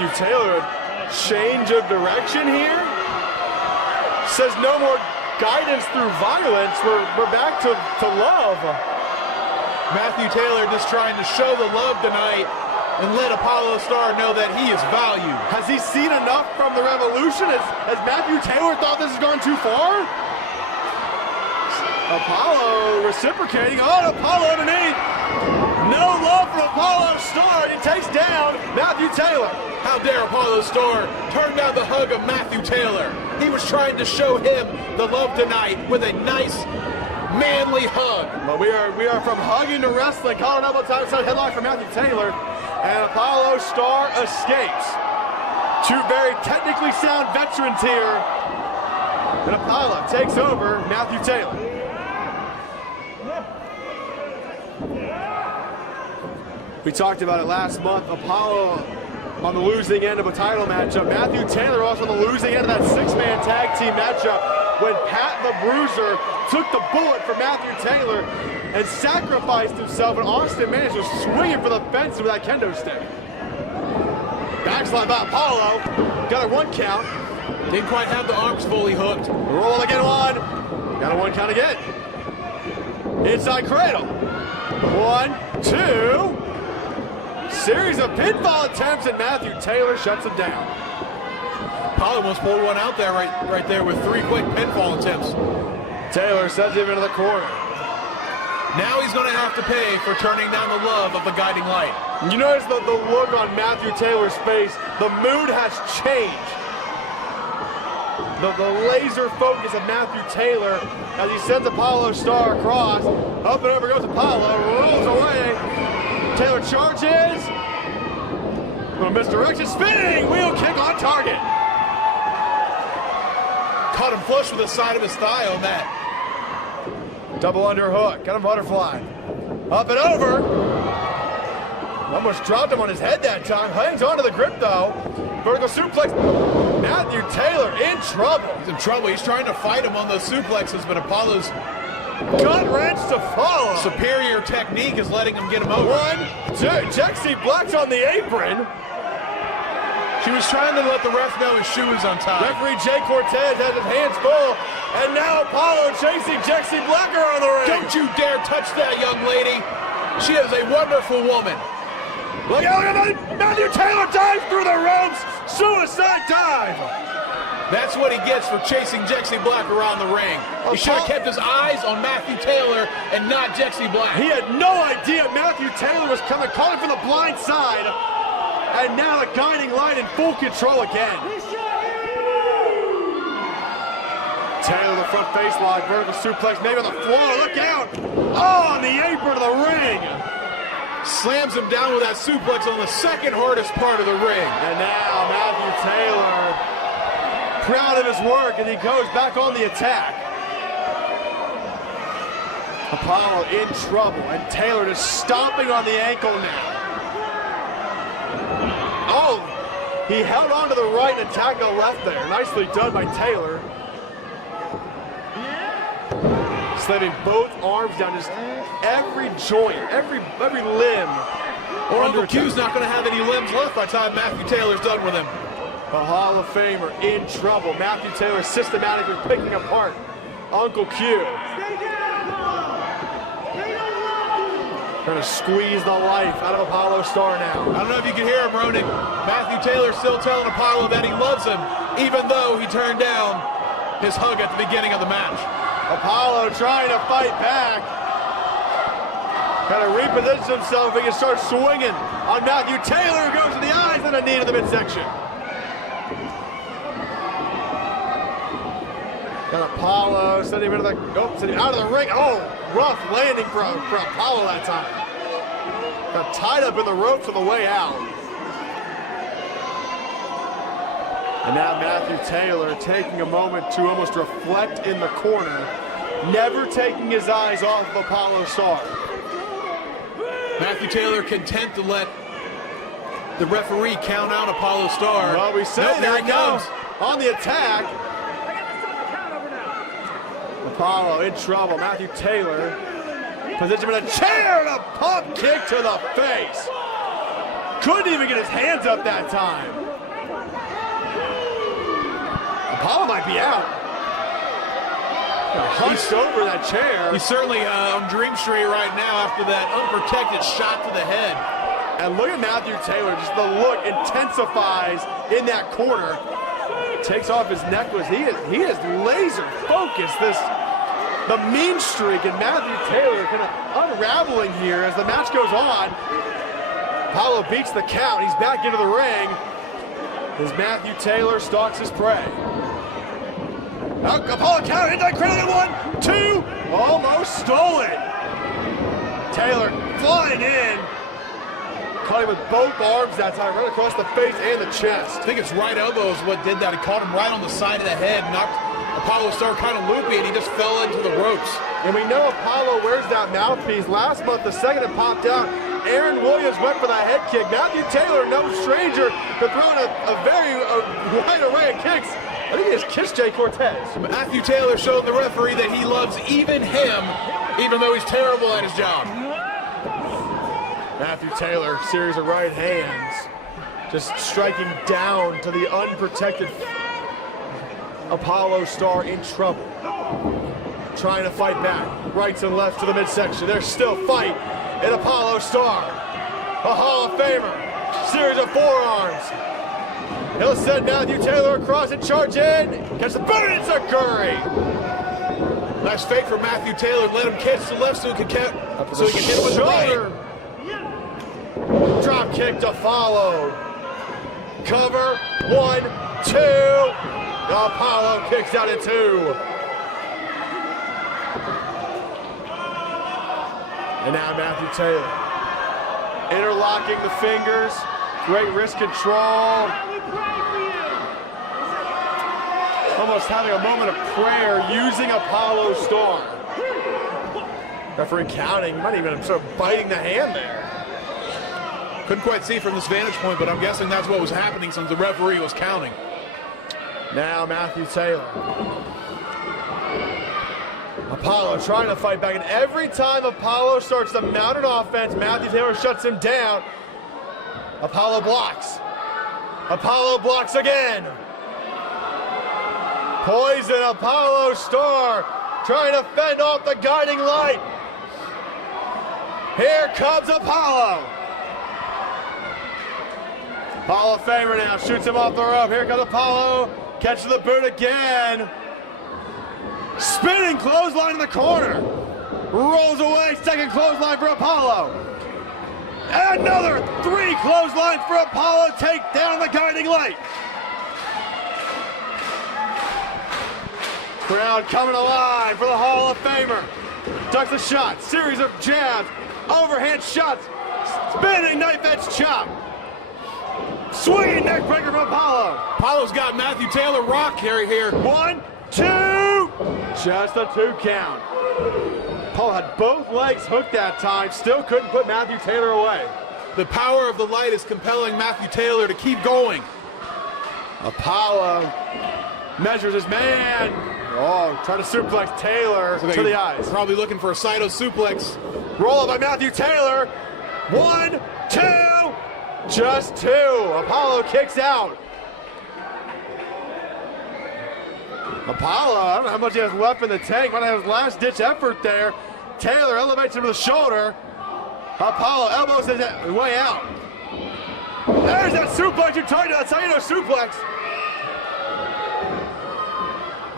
Matthew Taylor, change of direction here. Says no more guidance through violence. We're back to love. Matthew Taylor just trying to show the love tonight and let Apollo Star know that he is valued. Has he seen enough from the Revolution? Has Matthew Taylor thought this has gone too far? Apollo reciprocating. Oh, and Apollo underneath. No love from Apollo Star. He takes down Matthew Taylor. How dare Apollo Star turn down the hug of Matthew Taylor. He was trying to show him the love tonight with a nice, manly hug. Well, we are from hugging to wrestling. Calling up on time side headlock for Matthew Taylor. And Apollo Star escapes. Two very technically sound veterans here. And Apollo takes over Matthew Taylor. We talked about it last month. Apollo on the losing end of a title matchup. Matthew Taylor also on the losing end of that six-man tag team matchup when Pat the Bruiser took the bullet for Matthew Taylor and sacrificed himself, and Austin managed to swing it for the fence with that kendo stick. Backslide by Apollo, got a 1 count. Didn't quite have the arms fully hooked. Roll again, 1. Got a 1 count again. Inside cradle. 1, 2. Series of pinfall attempts, and Matthew Taylor shuts him down. Apollo almost pulled one out there right there with 3 quick pinfall attempts. Taylor sends him into the corner. Now he's going to have to pay for turning down the love of the guiding light. You notice the look on Matthew Taylor's face. The mood has changed. The laser focus of Matthew Taylor as he sends Apollo Star across. Up and over goes Apollo, rolls away. Taylor charges. Little misdirection, spinning wheel kick on target. Caught him flush with the side of his thigh on that. Double underhook, got him butterfly. Up and over. Almost dropped him on his head that time. Hangs onto the grip though. Vertical suplex. Matthew Taylor in trouble. He's in trouble. He's trying to fight him on those suplexes, but Apollo's gut wrench to follow. superior technique is letting him get him over. 1, 2. Jexy Black's on the apron. She was trying to let the ref know his shoe was untied. Referee Jay Cortez has his hands full. And now Apollo chasing Jexy Black around the ring. Don't you dare touch that young lady. She is a wonderful woman. Look out, Matthew Taylor dives through the ropes. Suicide dive. That's what he gets for chasing Jexy Black around the ring. He should have kept his eyes on Matthew Taylor and not Jexy Black. He had no idea Matthew Taylor was coming, caught him from the blind side. And now the guiding light in full control again. Taylor, the front face lock, vertical suplex, maybe on the floor. Look out! Oh, on the apron of the ring. Slams him down with that suplex on the second hardest part of the ring. And now Matthew Taylor, proud of his work, and he goes back on the attack. Apollo in trouble, and Taylor just stomping on the ankle now. Oh, he held on to the right and attacked the left there. Nicely done by Taylor. Slamming both arms down, just every joint, every limb. Or Uncle Q's not going to have any limbs left by the time Matthew Taylor's done with him. The Hall of Famer in trouble. Matthew Taylor systematically picking apart Uncle Q. Trying to squeeze the life out of Apollo Star now. I don't know if you can hear him, Ronan. Matthew Taylor still telling Apollo that he loves him, even though he turned down his hug at the beginning of the match. Apollo trying to fight back. Kind of repositions himself. He can start swinging on Matthew Taylor, who goes to the eyes and a knee to the midsection. Got Apollo sending him into sending him out of the ring. Oh, rough landing for Apollo that time. Got tied up in the ropes on the way out. And now Matthew Taylor taking a moment to almost reflect in the corner, never taking his eyes off of Apollo Star. Matthew Taylor content to let the referee count out Apollo Star. Well, we say there he comes. On the attack. Apollo in trouble. Matthew Taylor positions him in a chair and a pump kick to the face. Couldn't even get his hands up that time. Apollo might be out. Hunched over that chair. He's certainly on Dream Street right now after that unprotected shot to the head. And look at Matthew Taylor. Just the look intensifies in that corner. Takes off his necklace. He is laser focused. The mean streak, and Matthew Taylor kind of unraveling here as the match goes on. Apollo beats the count. He's back into the ring as Matthew Taylor stalks his prey. Apollo count, into credit, 1, 2, almost stole it. Taylor flying in. Caught him with both arms that time, right across the face and the chest. I think it's right elbow is what did that. It caught him right on the side of the head, knocked Apollo Star kind of loopy, and he just fell into the ropes. And we know Apollo wears that mouthpiece. Last month, the second it popped out, Aaron Williams went for the head kick. Matthew Taylor, no stranger to throwing a very wide array of kicks. I think he just kissed Jay Cortez. Matthew Taylor showed the referee that he loves even him, even though he's terrible at his job. Matthew Taylor, series of right hands, just striking down to the unprotected Apollo Star in trouble. Trying to fight back, rights and lefts to the midsection. There's still fight in Apollo Star. A Hall of Famer, series of forearms. He'll send Matthew Taylor across and charge in. Catch the boot, it's a Curry. Nice fake for Matthew Taylor. Let him catch the left so he can hit him with the right. Drop kick to follow. Cover, 1, 2. Apollo kicks out at 2. And now Matthew Taylor. Interlocking the fingers. Great wrist control. Almost having a moment of prayer using Apollo Star. Referee counting. He might even sort of biting the hand there. Couldn't quite see from this vantage point, but I'm guessing that's what was happening since the referee was counting. Now Matthew Taylor. Apollo trying to fight back, and every time Apollo starts to mount an offense, Matthew Taylor shuts him down. Apollo blocks. Apollo blocks again. Poison Apollo Star trying to fend off the guiding light. Here comes Apollo. Hall of Famer now shoots him off the rope. Here comes Apollo. Catches the boot again. Spinning clothesline in the corner. Rolls away. Second clothesline for Apollo. Another 3 clotheslines for Apollo. Take down the guiding light. Crowd coming alive for the Hall of Famer. Ducks the shot. Series of jabs. Overhand shots. Spinning knife edge chop. Swinging neck breaker from Apollo. Apollo's got Matthew Taylor rock carry here. 1, 2. Just a 2 count. Apollo had both legs hooked that time. Still couldn't put Matthew Taylor away. The power of the light is compelling Matthew Taylor to keep going. Apollo measures his man. Oh, trying to suplex Taylor to the eyes. Probably looking for a Saito suplex. Roll up by Matthew Taylor. 1, 2. Just 2. Apollo kicks out. Apollo, I don't know how much he has left in the tank. Might have his last-ditch effort there. Taylor elevates him to the shoulder. Apollo elbows his way out. There's that suplex you're talking about, Saito suplex.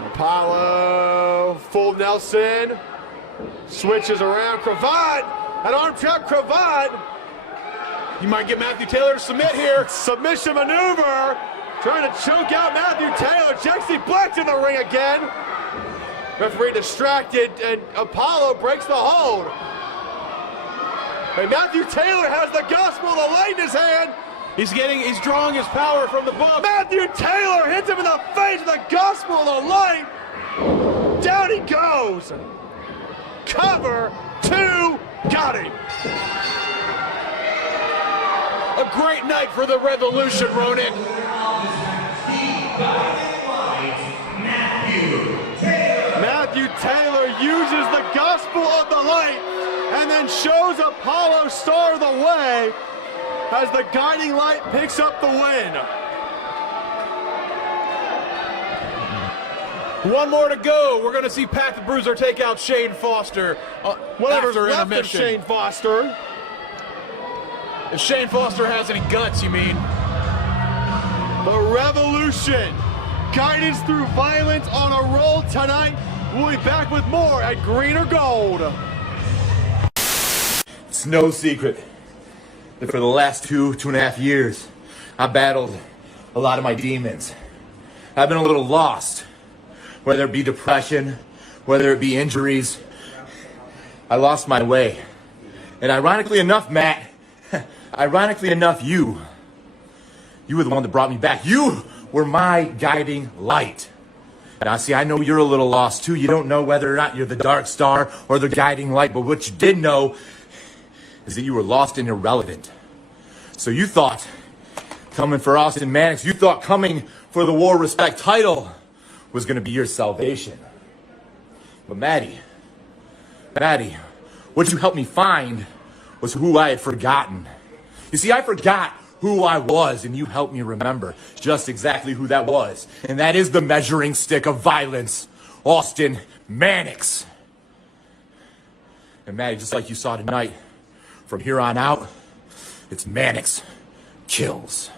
Apollo, full Nelson. Switches around, cravat. An arm trap cravat. You might get Matthew Taylor to submit here. Submission maneuver. Trying to choke out Matthew Taylor. Jexy Black's in the ring again. Referee distracted, and Apollo breaks the hold. And Matthew Taylor has the gospel of the light in his hand. He's drawing his power from the book. Matthew Taylor hits him in the face with the gospel of the light. Down he goes. Cover 2. Got him. A great night for the Revolution, Ronin. Matthew Taylor uses the gospel of the light and then shows Apollo Star the way as the guiding light picks up the win. One more to go. We're going to see Pat the Bruiser take out Shane Foster. Whatever's after left of intermission. Shane Foster. If Shane Foster has any guts, you mean? The Revolution, guidance through violence on a roll tonight. We'll be back with more at Green or Gold. It's no secret that for the last 2.5 years, I battled a lot of my demons. I've been a little lost, whether it be depression, whether it be injuries. I lost my way. And ironically enough, Matt, ironically enough, you were the one that brought me back. You were my guiding light. Now, see, I know you're a little lost, too. You don't know whether or not you're the dark star or the guiding light, but what you did know is that you were lost and irrelevant. So you thought coming for Austin Mannix, you thought coming for the War Respect title was going to be your salvation. But Maddie, what you helped me find was who I had forgotten. You see, I forgot who I was, and you helped me remember just exactly who that was. And that is the measuring stick of violence, Austin Mannix. And Maddie, just like you saw tonight, from here on out, it's Mannix kills.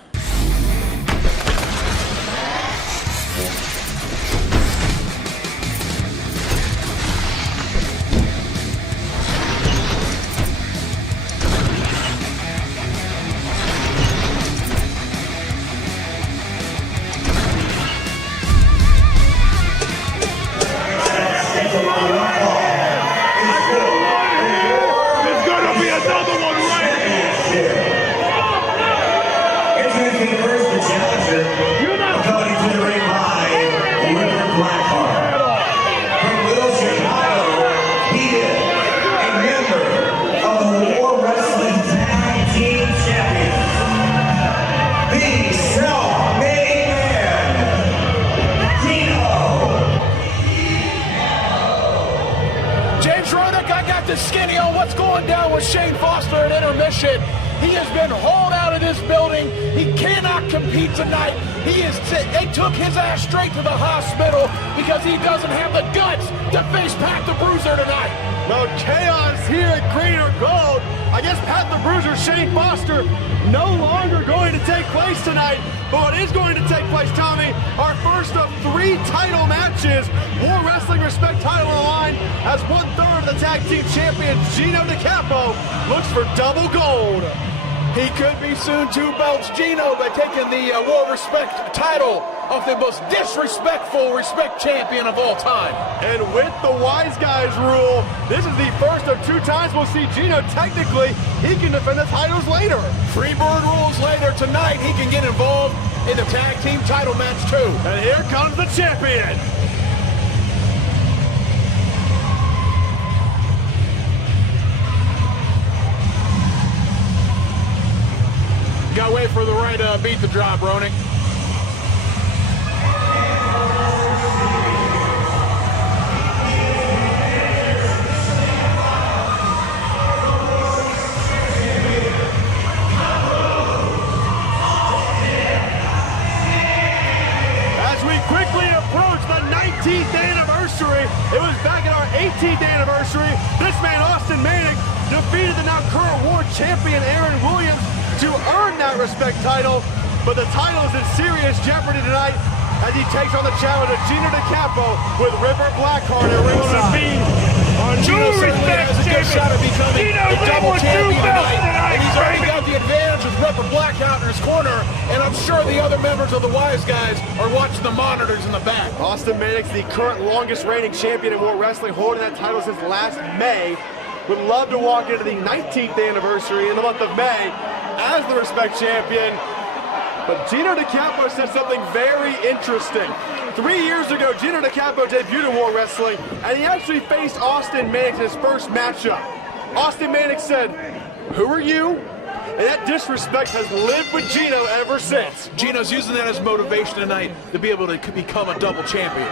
Skinny on what's going down with Shane Foster at intermission. He has been hauled out of this building. He cannot compete tonight. They took his ass straight to the hospital because he doesn't have the guts to face Pat the Bruiser tonight. Well, chaos here at Green or Gold. I guess Pat the Bruiser, Shane Foster, no longer going to take place tonight. But what is going to take place, Tommy, our first of 3 title matches. War Wrestling Respect title on the line as 1/3 of the tag team champion, Gino DiCapo, looks for double gold. He could be soon 2 belts Gino by taking the War Respect title of the most disrespectful Respect champion of all time. And with the Wise Guys rule, this is the first of 2 times we'll see Gino. Technically, he can defend the titles later. Freebird rules later tonight. He can get involved in the tag team title match too. And here comes the champion. Gotta wait for the right beat to drop, Ronick. As we quickly approach the 19th anniversary, it was back at our 18th anniversary, this man, Austin Mannix, defeated the now current War Champion, Aaron Williams, to earn that Respect title, but the title is in serious jeopardy tonight as he takes on the challenge of Gino DiCapo with Ripper Blackheart at ringside. Gino certainly has a good shot at becoming a double champion tonight, and he's already got the advantage with Ripper Blackheart in his corner, and I'm sure the other members of the Wise Guys are watching the monitors in the back. Austin Mannix, the current longest reigning champion in War Wrestling, holding that title since last May, would love to walk into the 19th anniversary in the month of May as the Respect champion. But Gino DiCapo said something very interesting. 3 years ago, Gino DiCapo debuted in War Wrestling, and he actually faced Austin Mannix in his first matchup. Austin Mannix said, "Who are you?" And that disrespect has lived with Gino ever since. Gino's using that as motivation tonight to be able to become a double champion.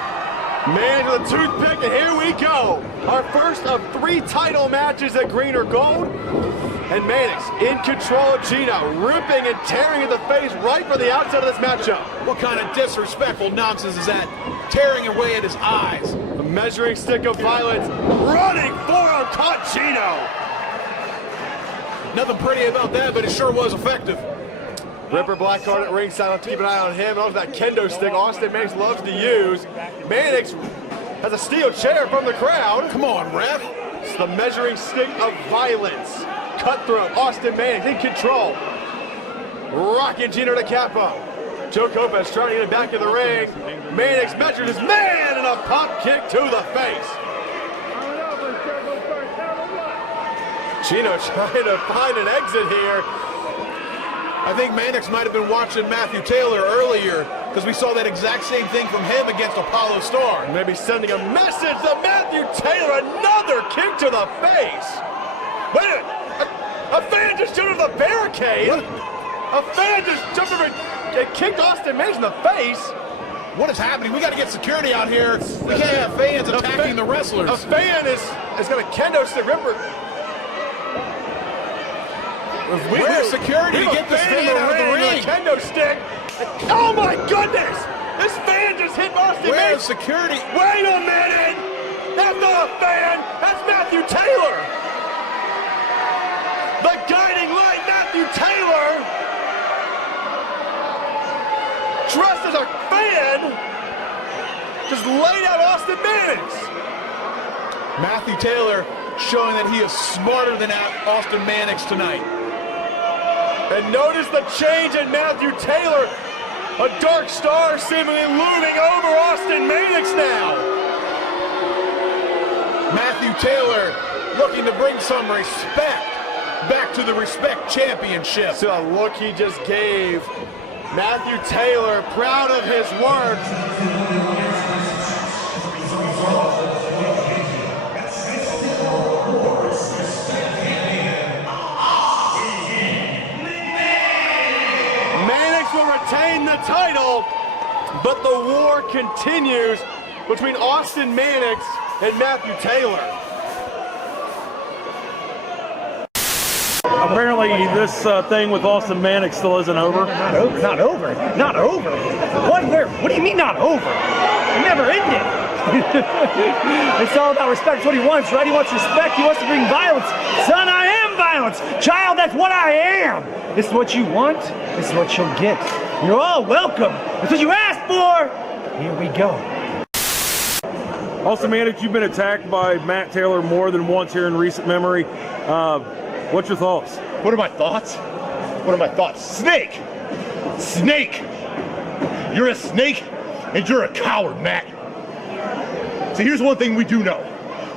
Man with a toothpick, and here we go. Our first of 3 title matches at Green or Gold. And Mannix in control of Gino, ripping and tearing in the face right from the outset of this matchup. What kind of disrespectful nonsense is that? Tearing away at his eyes. A measuring stick of violence, running forearm caught Gino. Nothing pretty about that, but it sure was effective. Ripper Blackheart at ringside, let's keep an eye on him. And that kendo stick Austin Mannix loves to use. Mannix has a steel chair from the crowd. Come on, ref. It's the measuring stick of violence. Cutthroat, Austin Mannix in control. Rocking Gino DiCapo. Joe Lopez trying to get it back in the ring. Mannix measures his man and a pop kick to the face. Gino trying to find an exit here. I think Mannix might have been watching Matthew Taylor earlier because we saw that exact same thing from him against Apollo Starr. Maybe sending a message to Matthew Taylor. Another kick to the face. Wait a minute. A fan just jumped over the barricade. A fan just jumped over and kicked Austin Mannix in the face. What is happening? We got to get security out here. We can't have fans attacking the wrestlers. A fan is going to kendo stick Ripper. Where's security to get this fan out of the ring? Kendo stick. Oh my goodness! This fan just hit Austin Mannix. Where's security? Wait a minute! That's not a fan! That's Matthew Taylor! The guiding light, Matthew Taylor! Dressed as a fan, just laid out Austin Mannix. Matthew Taylor showing that he is smarter than Austin Mannix tonight. And notice the change in Matthew Taylor. A dark star seemingly looming over Austin Mannix now. Matthew Taylor looking to bring some respect back to the Respect Championship. See the look he just gave. Matthew Taylor, proud of his work. Mannix will retain the title, but the war continues between Austin Mannix and Matthew Taylor. Apparently, this thing with Austin Mannix still isn't over. Not over, not over, not over. What? Where? What do you mean not over? It never ended. It's all about respect. It's what he wants, right? He wants respect. He wants to bring violence. Son, I am violence. Child, that's what I am. This is what you want. This is what you'll get. You're all welcome. That's what you asked for. Here we go. Austin Mannix, you've been attacked by Matt Taylor more than once here in recent memory. What's your thoughts? What are my thoughts? What are my thoughts? Snake! Snake! You're a snake and you're a coward, Matt. So here's one thing we do know.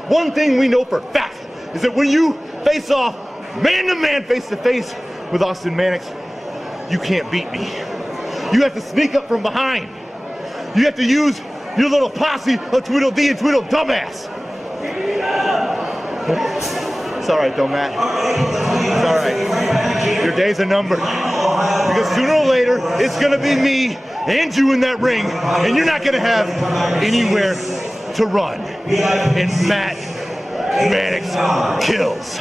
One thing we know for a fact is that when you face off man to man, face to face with Austin Mannix, you can't beat me. You have to sneak up from behind. You have to use your little posse of Tweedledee and Tweedledumbass. It's all right, though, Matt. It's all right. Your days are numbered. Because sooner or later, it's going to be me and you in that ring, and you're not going to have anywhere to run. And Matt Mannix kills.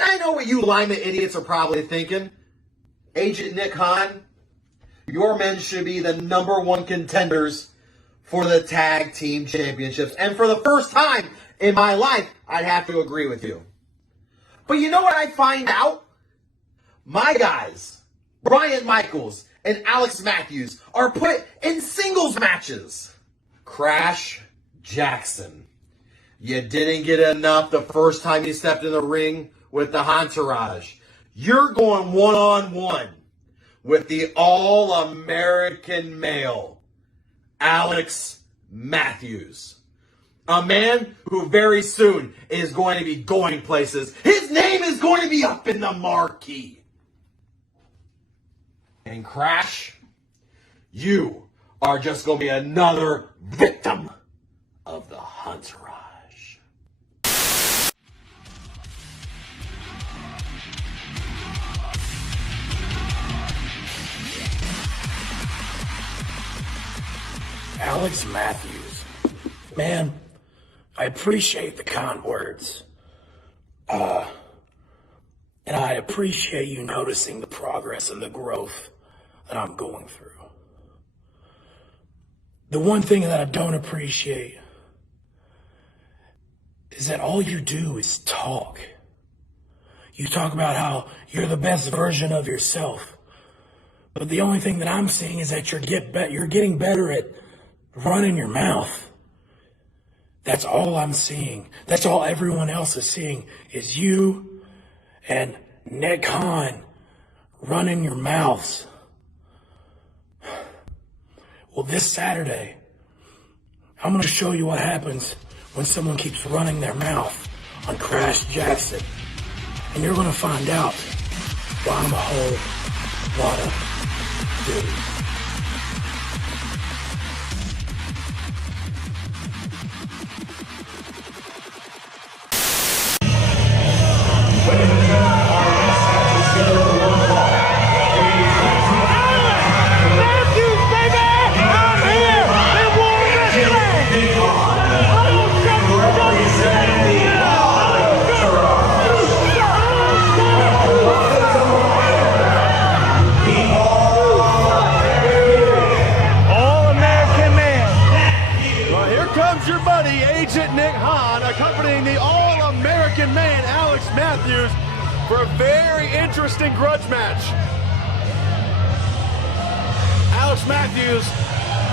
I know what you Lima idiots are probably thinking. Agent Nick Hahn, your men should be the #1 contenders for the tag team championships. And for the first time in my life, I'd have to agree with you. But you know what I find out? My guys, Brian Michaels and Alex Matthews, are put in singles matches. Crash Jackson, you didn't get enough the first time you stepped in the ring with the Entourage. You're going one-on-one with the All-American male, Alex Matthews. A man who very soon is going to be going places. His name is going to be up in the marquee. And Crash, you are just going to be another victim of the Entourage. Alex Matthews. Man, I appreciate the kind words. And I appreciate you noticing the progress and the growth that I'm going through. The one thing that I don't appreciate is that all you do is talk. You talk about how you're the best version of yourself. But the only thing that I'm seeing is that you're getting better at running your mouth. That's all I'm seeing. That's all everyone else is seeing is you and Nick Hahn running your mouths. Well, this Saturday, I'm going to show you what happens when someone keeps running their mouth on Crash Jackson. And you're going to find out why I'm a whole lot of dude. Ladies and gentlemen, your buddy, Agent Nick Hahn, accompanying the All-American man, Alex Matthews, for a very interesting grudge match. Alex Matthews,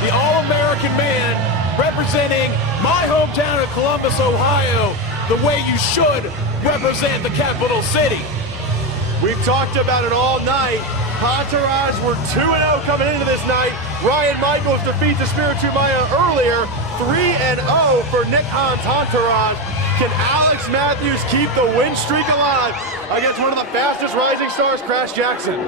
the All-American man, representing my hometown of Columbus, Ohio, the way you should represent the capital city. We've talked about it all night. Entourage were 2-0 coming into this night. Ryan Michaels defeats Espiritu Maya earlier. 3-0 for Nick Hahn's Entourage. Can Alex Matthews keep the win streak alive against one of the fastest rising stars, Crash Jackson?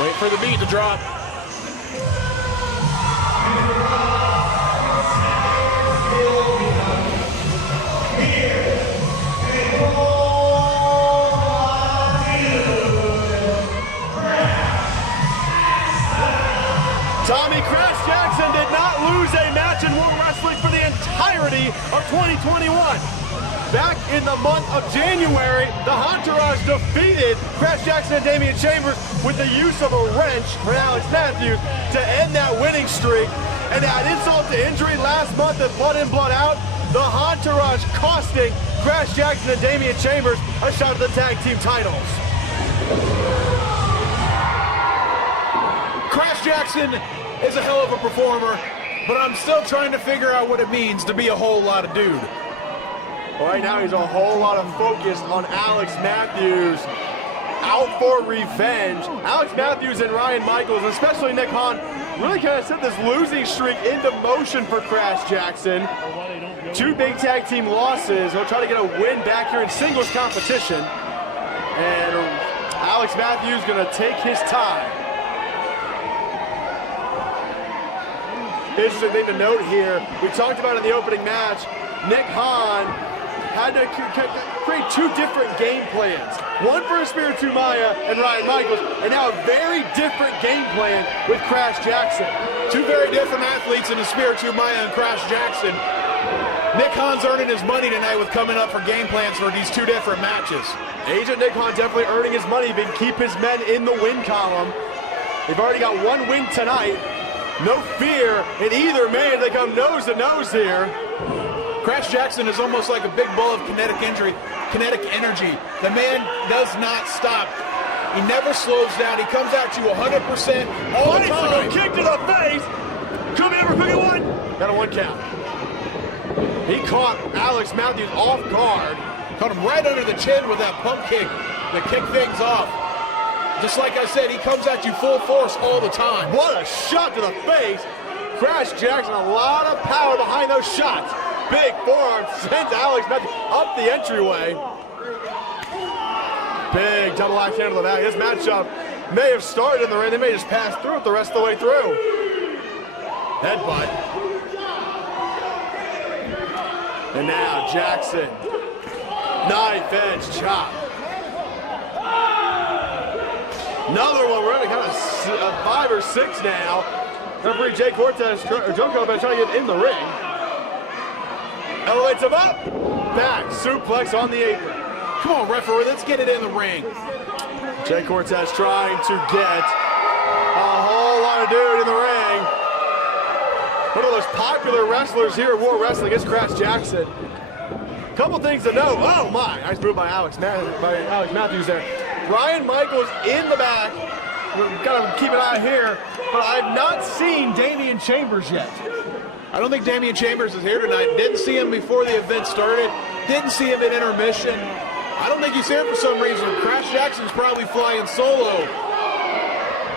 Wait for the beat to drop. Tommy, Crash Jackson did not lose a match in World Wrestling for the entirety of 2021. Back in the month of January, the Entourage defeated Crash Jackson and Damian Chambers with the use of a wrench for Alex Matthews to end that winning streak. And to add insult to injury, last month at Blood In, Blood Out, the Entourage costing Crash Jackson and Damian Chambers a shot at the tag team titles. Crash Jackson is a hell of a performer, but I'm still trying to figure out what it means to be a whole lot of dude. Right now, he's a whole lot of focus on Alex Matthews, out for revenge. Alex Matthews and Ryan Michaels, especially Nick Hahn, really kind of set this losing streak into motion for Crash Jackson. 2 big tag team losses. He'll try to get a win back here in singles competition. And Alex Matthews going to take his time. Interesting thing to note here, we talked about in the opening match, Nick Hahn had to create 2 different game plans. One for Espiritu Maya and Ryan Michaels, and now a very different game plan with Crash Jackson. 2 very different athletes in Espiritu Maya and Crash Jackson. Nick Hahn's earning his money tonight with coming up for game plans for these 2 different matches. Agent Nick Hahn definitely earning his money, but keep his men in the win column. They've already got 1 win tonight. No fear in either man. They come nose to nose here. Crash Jackson is almost like a big ball of kinetic energy. The man does not stop. He never slows down. He comes at you 100% all the time. Kick to the face. Could be ever pick one. Got a 1 count. He caught Alex Matthews off guard. Caught him right under the chin with that pump kick to kick things off. Just like I said, he comes at you full force all the time. What a shot to the face. Crash Jackson, a lot of power behind those shots. Big forearm sends Alex Matthews up the entryway. Big double axe hand to the back. This matchup may have started in the ring. They may just pass through it the rest of the way through. Headbutt. And now Jackson. Knife edge chop. Another one. We're at kind of 5 or 6 now. Referee Jay Cortez, Junko trying to get in the ring. Elevates him up. Back. Suplex on the apron. Come on, referee, let's get it in the ring. Jay Cortez trying to get a whole lot of dude in the ring. One of those popular wrestlers here at War Wrestling is Crash Jackson. Couple things to know. Oh my, nice move by Alex Matthews there. Ryan Michaels in the back. We've got to keep an eye here, but I've not seen Damian Chambers yet. I don't think Damian Chambers is here tonight. Didn't see him before the event started. Didn't see him at intermission. I don't think he's here for some reason. Crash Jackson's probably flying solo.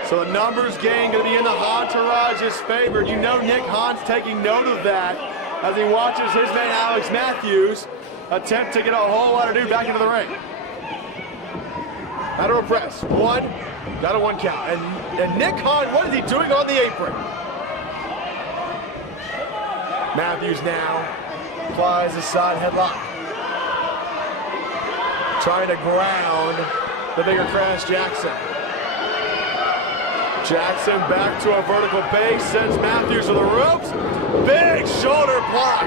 So the numbers game going to be in the Entourage's favor. You know Nick Hahn's taking note of that as he watches his man Alex Matthews attempt to get a whole lot of dude back into the ring. Lateral press. 1. Got a 1 count. And Nick Hahn, what is he doing on the apron? Matthews now applies a side headlock. Trying to ground the bigger Crash Jackson. Jackson back to a vertical base, sends Matthews to the ropes. Big shoulder block.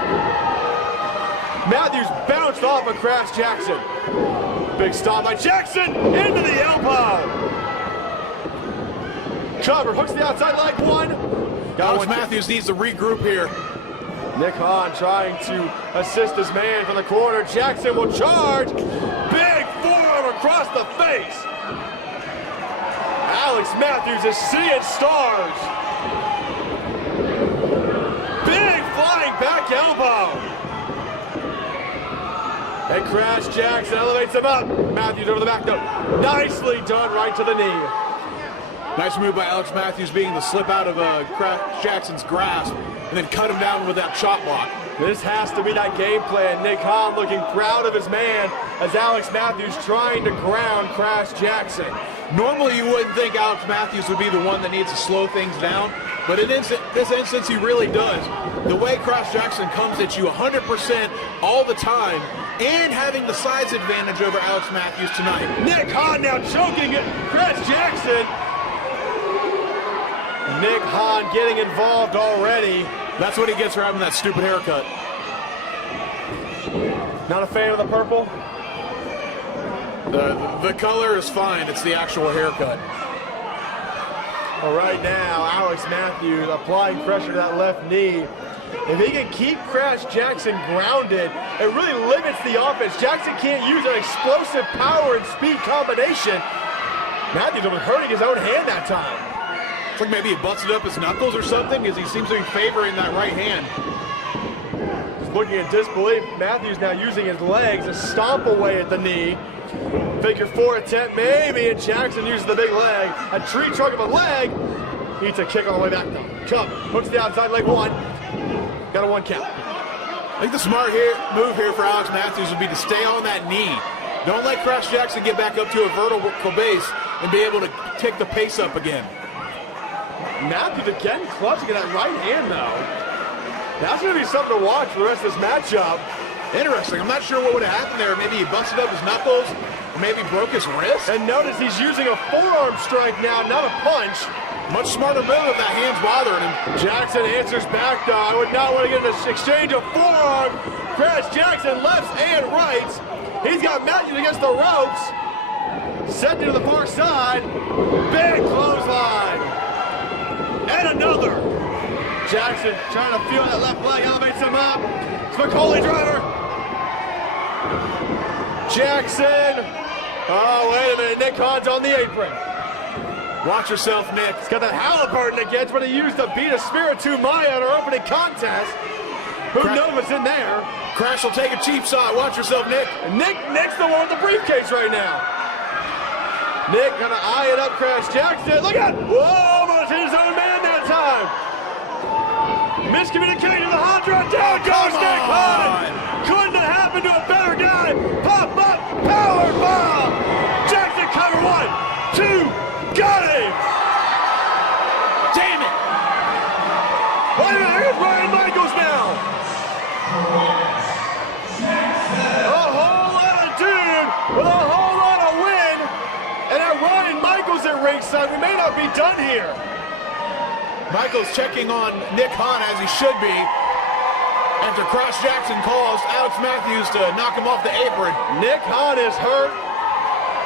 Matthews bounced off of Crash Jackson. Big stop by Jackson into the elbow. Cover, hooks the outside leg, one. Alex Matthews needs to regroup here. Nick Hahn trying to assist his man from the corner. Jackson will charge. Big forearm across the face. Alex Matthews is seeing stars. Big flying back elbow. And Crash Jackson elevates him up. Matthews over the back though. Nicely done right to the knee. Nice move by Alex Matthews being the slip out of Crash Jackson's grasp and then cut him down with that chop block. This has to be that game plan. Nick Hahn looking proud of his man as Alex Matthews trying to ground Crash Jackson. Normally you wouldn't think Alex Matthews would be the one that needs to slow things down, but in this instance he really does. The way Crash Jackson comes at you 100% all the time and having the size advantage over Alex Matthews tonight. Nick Hahn now choking Crash Jackson. Nick Hahn getting involved already. That's what he gets for having that stupid haircut. Not a fan of the purple? The color is fine, it's the actual haircut. Well, right now, Alex Matthews applying pressure to that left knee. If he can keep Crash Jackson grounded, it really limits the offense. Jackson can't use an explosive power and speed combination. Matthews was hurting his own hand that time. It's like maybe he busted up his knuckles or something, because he seems to be favoring that right hand. Just looking in disbelief, Matthews now using his legs to stomp away at the knee. Figure four attempt, maybe, and Jackson uses the big leg. A tree trunk of a leg. Eats a kick on the way back, though. Cover, hooks the outside leg, one. Got a one count. I think the smart move here for Alex Matthews would be to stay on that knee. Don't let Crash Jackson get back up to a vertical base and be able to take the pace up again. Matthews again clutching at that right hand, though. That's going to be something to watch for the rest of this matchup. Interesting. I'm not sure what would have happened there. Maybe he busted up his knuckles, or maybe broke his wrist. And notice he's using a forearm strike now, not a punch. Much smarter move if that hand's bothering him. Jackson answers back, though. I would not want to get in this exchange of forearm. Crash Jackson lefts and rights. He's got Matthews against the ropes. Sent to the far side. Big clothesline. And another. Jackson trying to feel that left leg, elevates him up. Spicoli driver. Jackson. Oh, wait a minute. Nick Hahn's on the apron. Watch yourself, Nick. He's got that Halliburton against what he used to beat a Spiritu Maya in our opening contest. Who knows what's in there? Crash will take a cheap shot. Watch yourself, Nick. And Nick's the one with the briefcase right now. Nick gonna eye it up, Crash Jackson. Look out! Whoa, almost hit his own man that time. Miscommunication, the Hahn drop down. Goes Nick Hahn. Couldn't have happened to a better guy. Pop up, power bomb. Jackson cover, 1, 2, got him. Damn it. Wait a minute, here's Ryan Michaels now. A whole lot of dude with a whole lot of wind. And at Ryan Michaels at ringside, we may not be done here. Michaels checking on Nick Hahn as he should be after Crash Jackson calls Alex Matthews to knock him off the apron. Nick Hahn is hurt.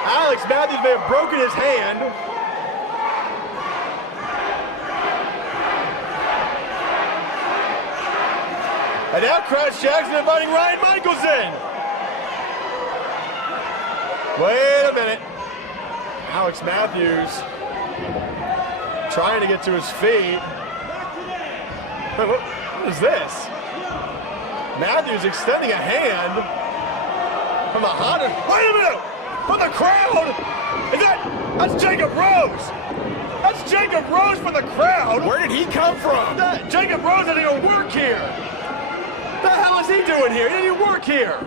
Alex Matthews may have broken his hand. And now Crash Jackson inviting Ryan Michaels in. Wait a minute. Alex Matthews trying to get to his feet. What is this? Matthews extending a hand from the Honda. Wait a minute! For the crowd! That's Jacob Rose! That's Jacob Rose for the crowd! Where did he come from? Jacob Rose didn't even work here! The hell is he doing here? He didn't even work here!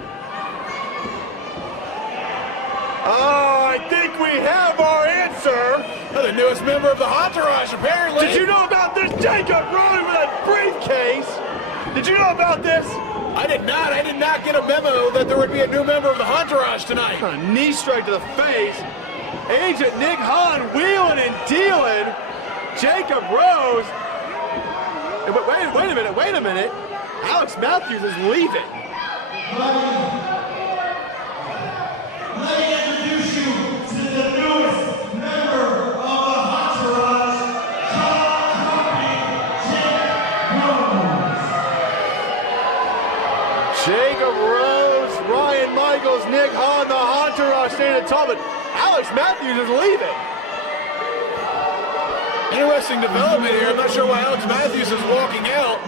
Oh, I think we have our answer! The newest member of the Entourage, apparently! Did you know about this? Jacob Rose with that briefcase! Did you know about this? I did not. I did not get a memo that there would be a new member of the Entourage tonight. A knee strike to the face. Agent Nick Hahn wheeling and dealing. Jacob Rose. Wait a minute. Alex Matthews is leaving. Let me introduce you to the newest member of the Entourage, Jacob Rose, Ryan Michaels, Nick Hahn, the Entourage staying at top, but Alex Matthews is leaving. Interesting development here. I'm not sure why Alex Matthews is walking out.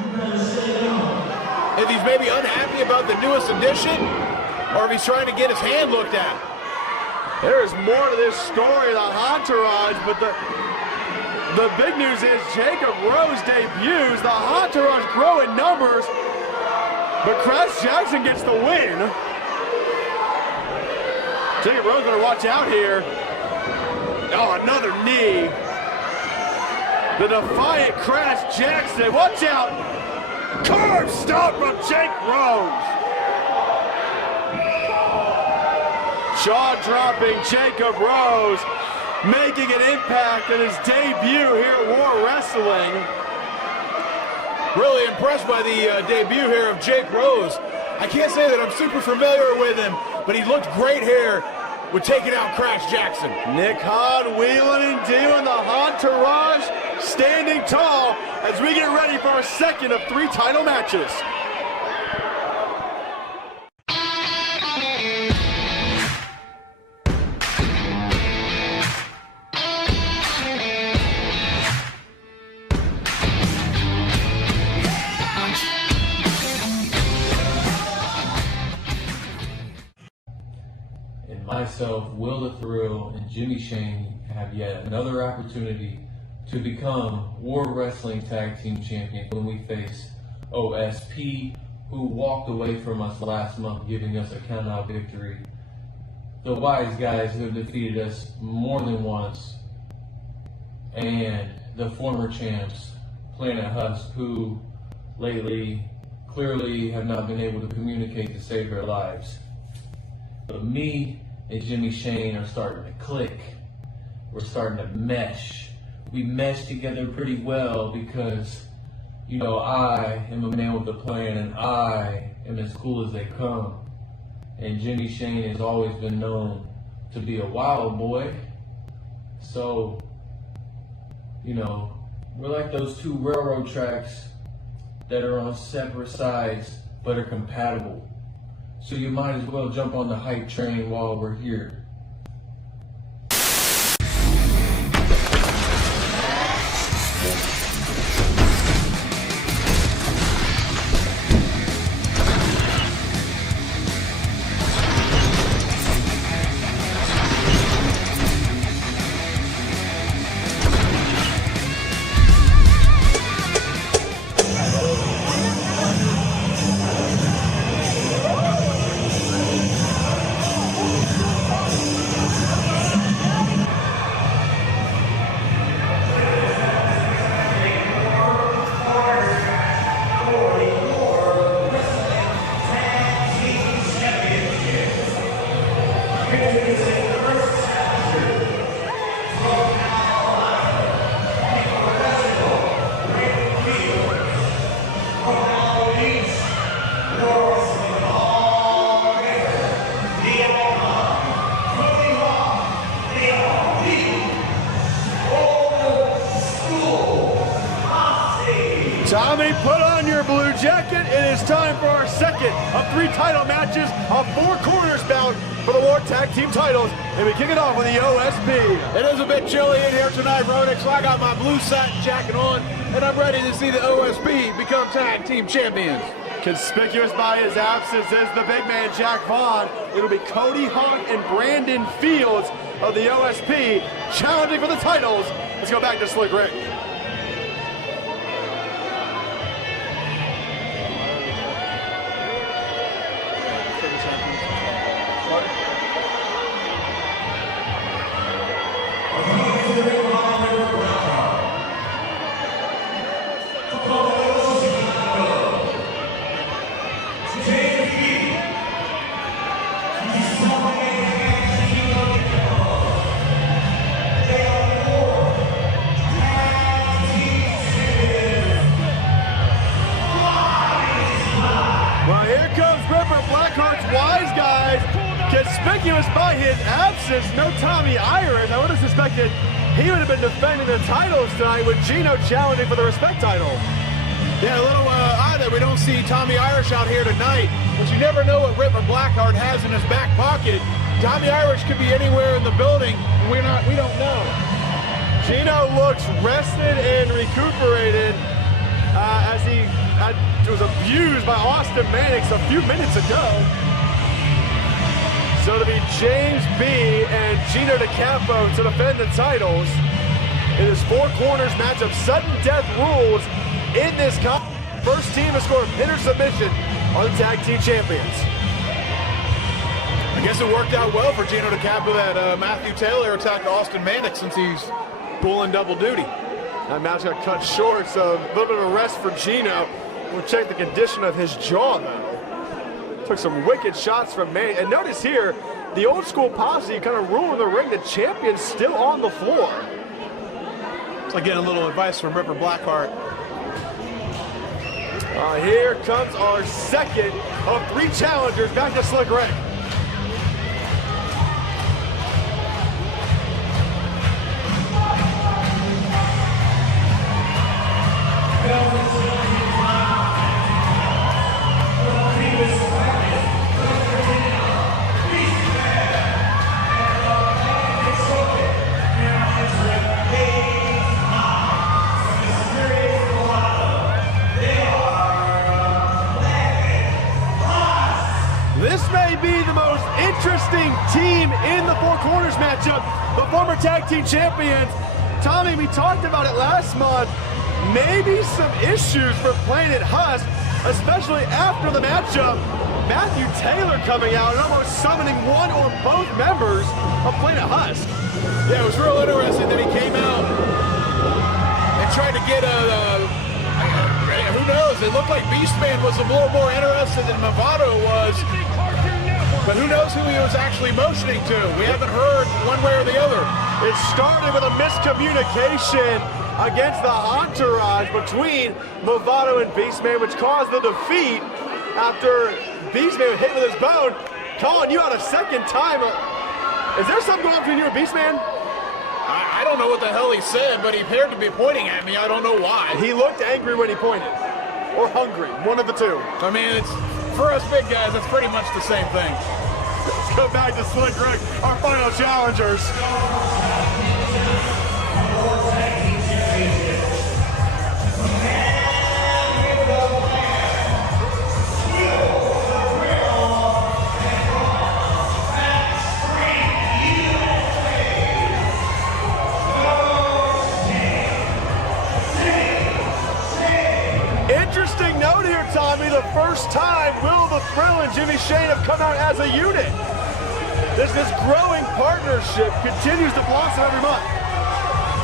If he's maybe unhappy about the newest addition, or if he's trying to get his hand looked at. There's more to this story, the Entourage, but the big news is Jacob Rose debuts. The Entourage grow in numbers, but Crash Jackson gets the win. Jacob Rose better watch out here. Oh, another knee. The defiant Crash Jackson, watch out. Curb stop from Jake Rose. Jaw-dropping Jacob Rose making an impact in his debut here at War Wrestling. Really impressed by the debut here of Jake Rose. I can't say that I'm super familiar with him, but he looked great here with taking out Crash Jackson. Nick Hahn wheeling and dealing, the Entourage standing tall as we get ready for our second of 3 title matches. Myself, Will the Thrill, and Jimmy Shane have yet another opportunity to become World Wrestling Tag Team Champions when we face OSP, who walked away from us last month, giving us a count-out victory. The Wise Guys who have defeated us more than once, and the former champs, Planet Husk, who lately clearly have not been able to communicate to save their lives. But me and Jimmy Shane are starting to click. We're starting to mesh. We mesh together pretty well because, you know, I am a man with a plan and I am as cool as they come. And Jimmy Shane has always been known to be a wild boy. So, you know, we're like those 2 railroad tracks that are on separate sides but are compatible. So you might as well jump on the hype train while we're here. Tommy, put on your blue jacket. It is time for our second of 3 title matches of 4 corners bout for the War Tag Team titles. And we kick it off with the OSP. It is a bit chilly in here tonight, Ronick, so I got my blue satin jacket on, and I'm ready to see the OSP become Tag Team Champions. Conspicuous by his absence is the big man, Jack Vaughn. It'll be Cody Hawk and Brandon Fields of the OSP challenging for the titles. Let's go back to Slick Rick. conspicuous by his absence, no Tommy Irish. I would have suspected he would have been defending the titles tonight with Gino challenging for the Respect title. Yeah, a little odd that we don't see Tommy Irish out here tonight, but you never know what Ripper Blackheart has in his back pocket. Tommy Irish could be anywhere in the building, and we don't know. Gino looks rested and recuperated as he was abused by Austin Mannix a few minutes ago. So to be James B. and Gino DiCapo to defend the titles in this four corners matchup. Sudden death rules in this first team to score a pinner submission are the tag team champions. I guess it worked out well for Gino DiCapo that Matthew Taylor attacked Austin Mannix since he's pulling double duty. That match got cut short, so a little bit of a rest for Gino. We'll check the condition of his jaw, though. Took some wicked shots from Mannix. And notice here, the old school posse kind of ruling the ring. The champion's still on the floor. It's like getting a little advice from Ripper Blackheart. Here comes our second of three challengers back to Slick Rick. This may be the most interesting team in the Four Corners matchup. The former tag team champions. Tommy, we talked about it last month. Maybe some issues for Planet Husk, especially after the matchup. Matthew Taylor coming out and almost summoning one or both members of Planet Husk. Yeah, it was real interesting that he came out and tried to get who knows? It looked like Beastman was a little more interested than Movado was. But who knows who he was actually motioning to? We haven't heard one way or the other. It started with a miscommunication against the entourage between Movado and Beastman, which caused the defeat after Beastman was hit with his bone. Calling you out a second time. Is there something going on between you and Beastman? I don't know what the hell he said, but he appeared to be pointing at me. I don't know why. He looked angry when he pointed. Or hungry, one of the two. I mean, it's for us big guys, it's pretty much the same thing. Let's go back to Slick Rick, our final challengers. Interesting note here, Tommy. The first time Will the Thrill and Jimmy Shane have come out as a unit. This growing partnership continues to blossom every month.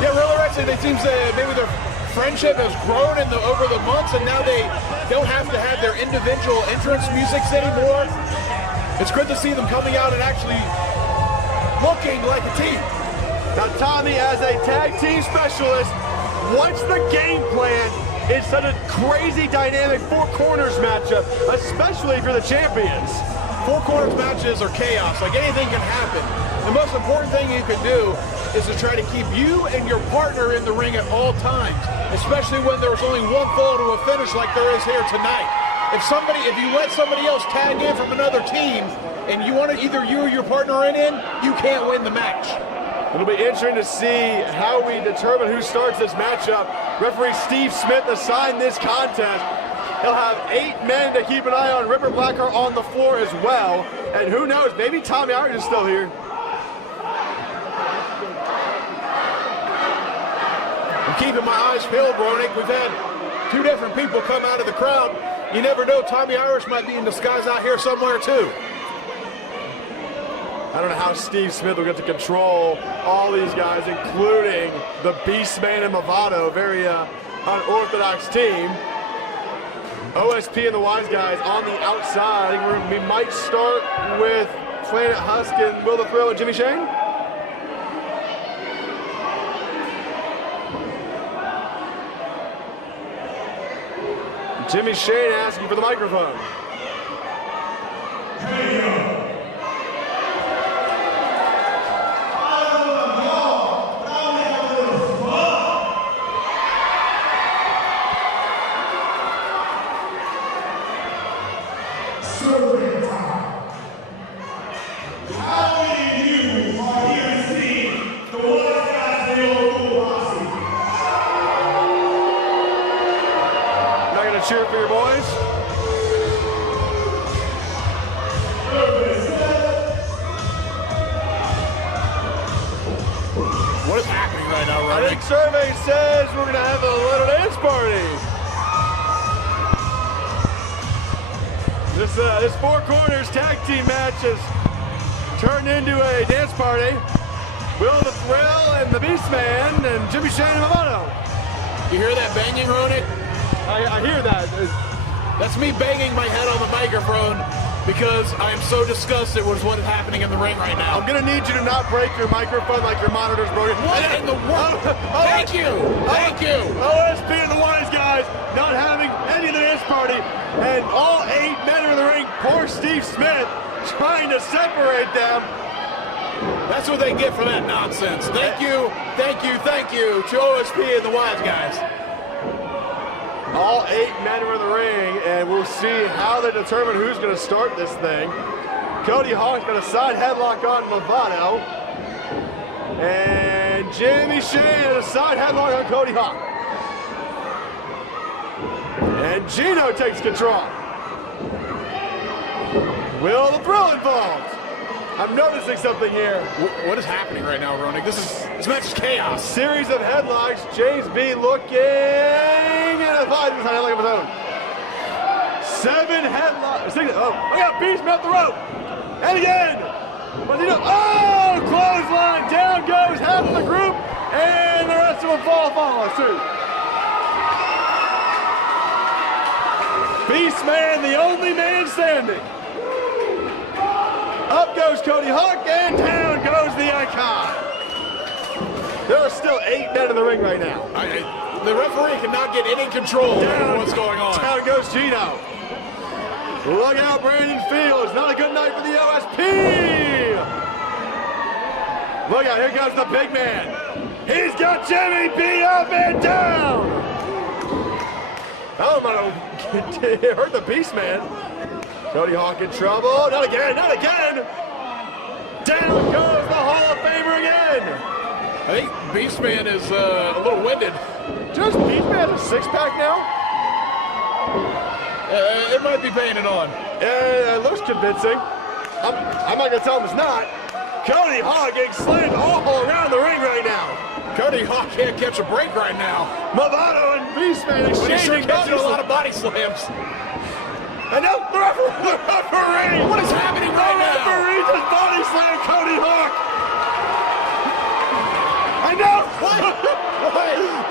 Yeah, Real Wrestling, it seems that maybe their friendship has grown over the months, and now they don't have to have their individual entrance musics anymore. It's good to see them coming out and actually looking like a team. Now, Tommy, as a tag team specialist, what's the game plan in such a crazy dynamic Four Corners matchup, especially for the champions? Four Corners matches are chaos. Like, anything can happen. The most important thing you can do is to try to keep you and your partner in the ring at all times, especially when there's only one fall to a finish like there is here tonight. If you let somebody else tag in from another team and you want to either you or your partner in, you can't win the match. It'll be interesting to see how we determine who starts this matchup. Referee Steve Smith assigned this contest. He'll have 8 men to keep an eye on. Ripper Blackheart on the floor as well. And who knows, maybe Tommy Irish is still here. I'm keeping my eyes peeled, Ronick. We've had 2 different people come out of the crowd. You never know, Tommy Irish might be in disguise out here somewhere too. I don't know how Steve Smith will get to control all these guys, including the Beastman and Movado, very unorthodox team. OSP and the Wise Guys on the outside. I think we might start with Planet Husk and Will the Thrill and Jimmy Shane. Jimmy Shane asking for the microphone. cheer for your boys. What is happening right now, I Rodney? think survey says we're going to have a little dance party. This Four Corners tag team match has turned into a dance party. Will the Thrill and the Beastman and Jimmy Shane and Movado. You hear that banging, Ronick? I hear that. That's me banging my head on the microphone because I am so disgusted with what is happening in the ring right now. I'm going to need you to not break your microphone like your monitor's broken. What in the world? Thank you. Thank you. OSP and the Wise Guys not having any of the dance party. And all 8 men are in the ring. Poor Steve Smith trying to separate them. That's what they get for that nonsense. Thank you, thank you, thank you to OSP and the Wise Guys. All 8 men are in the ring, and we'll see how they determine who's going to start this thing. Cody Hawk's got a side headlock on Movado. And Jimmy Shane has a side headlock on Cody Hawk. And Gino takes control. Will the Thrill involved? I'm noticing something here. What is happening right now, Ronick? This match is chaos. Series of headlocks. James B looking at a headlock of his own. 7 headlocks. Oh, I got Beastman up the rope. And again. What's he doing? Oh, clothesline. Down goes half of the group. And the rest of them follow suit. Beastman, the only man standing. Up goes Cody Hawk, and down goes the Icon. There are still 8 men in the ring right now. The referee cannot get any control over what's going on. Down goes Gino. Look out, Brandon Fields. Not a good night for the OSP. Look out, here comes the big man. He's got Jimmy B up and down. Oh, my, it hurt the Beastman. Cody Hawk in trouble. Not again, not again. Down goes the Hall of Famer again. I think Beastman is a little winded. Does Beastman have a 6-pack now? It might be paying it on. It looks convincing. I'm not going to tell him it's not. Cody Hawk getting slammed all around the ring right now. Cody Hawk can't catch a break right now. Movado and Beastman exchanging catching a lot of body slams. And now the referee! What is happening right now? The referee just body slammed Cody Hawk! I know! What?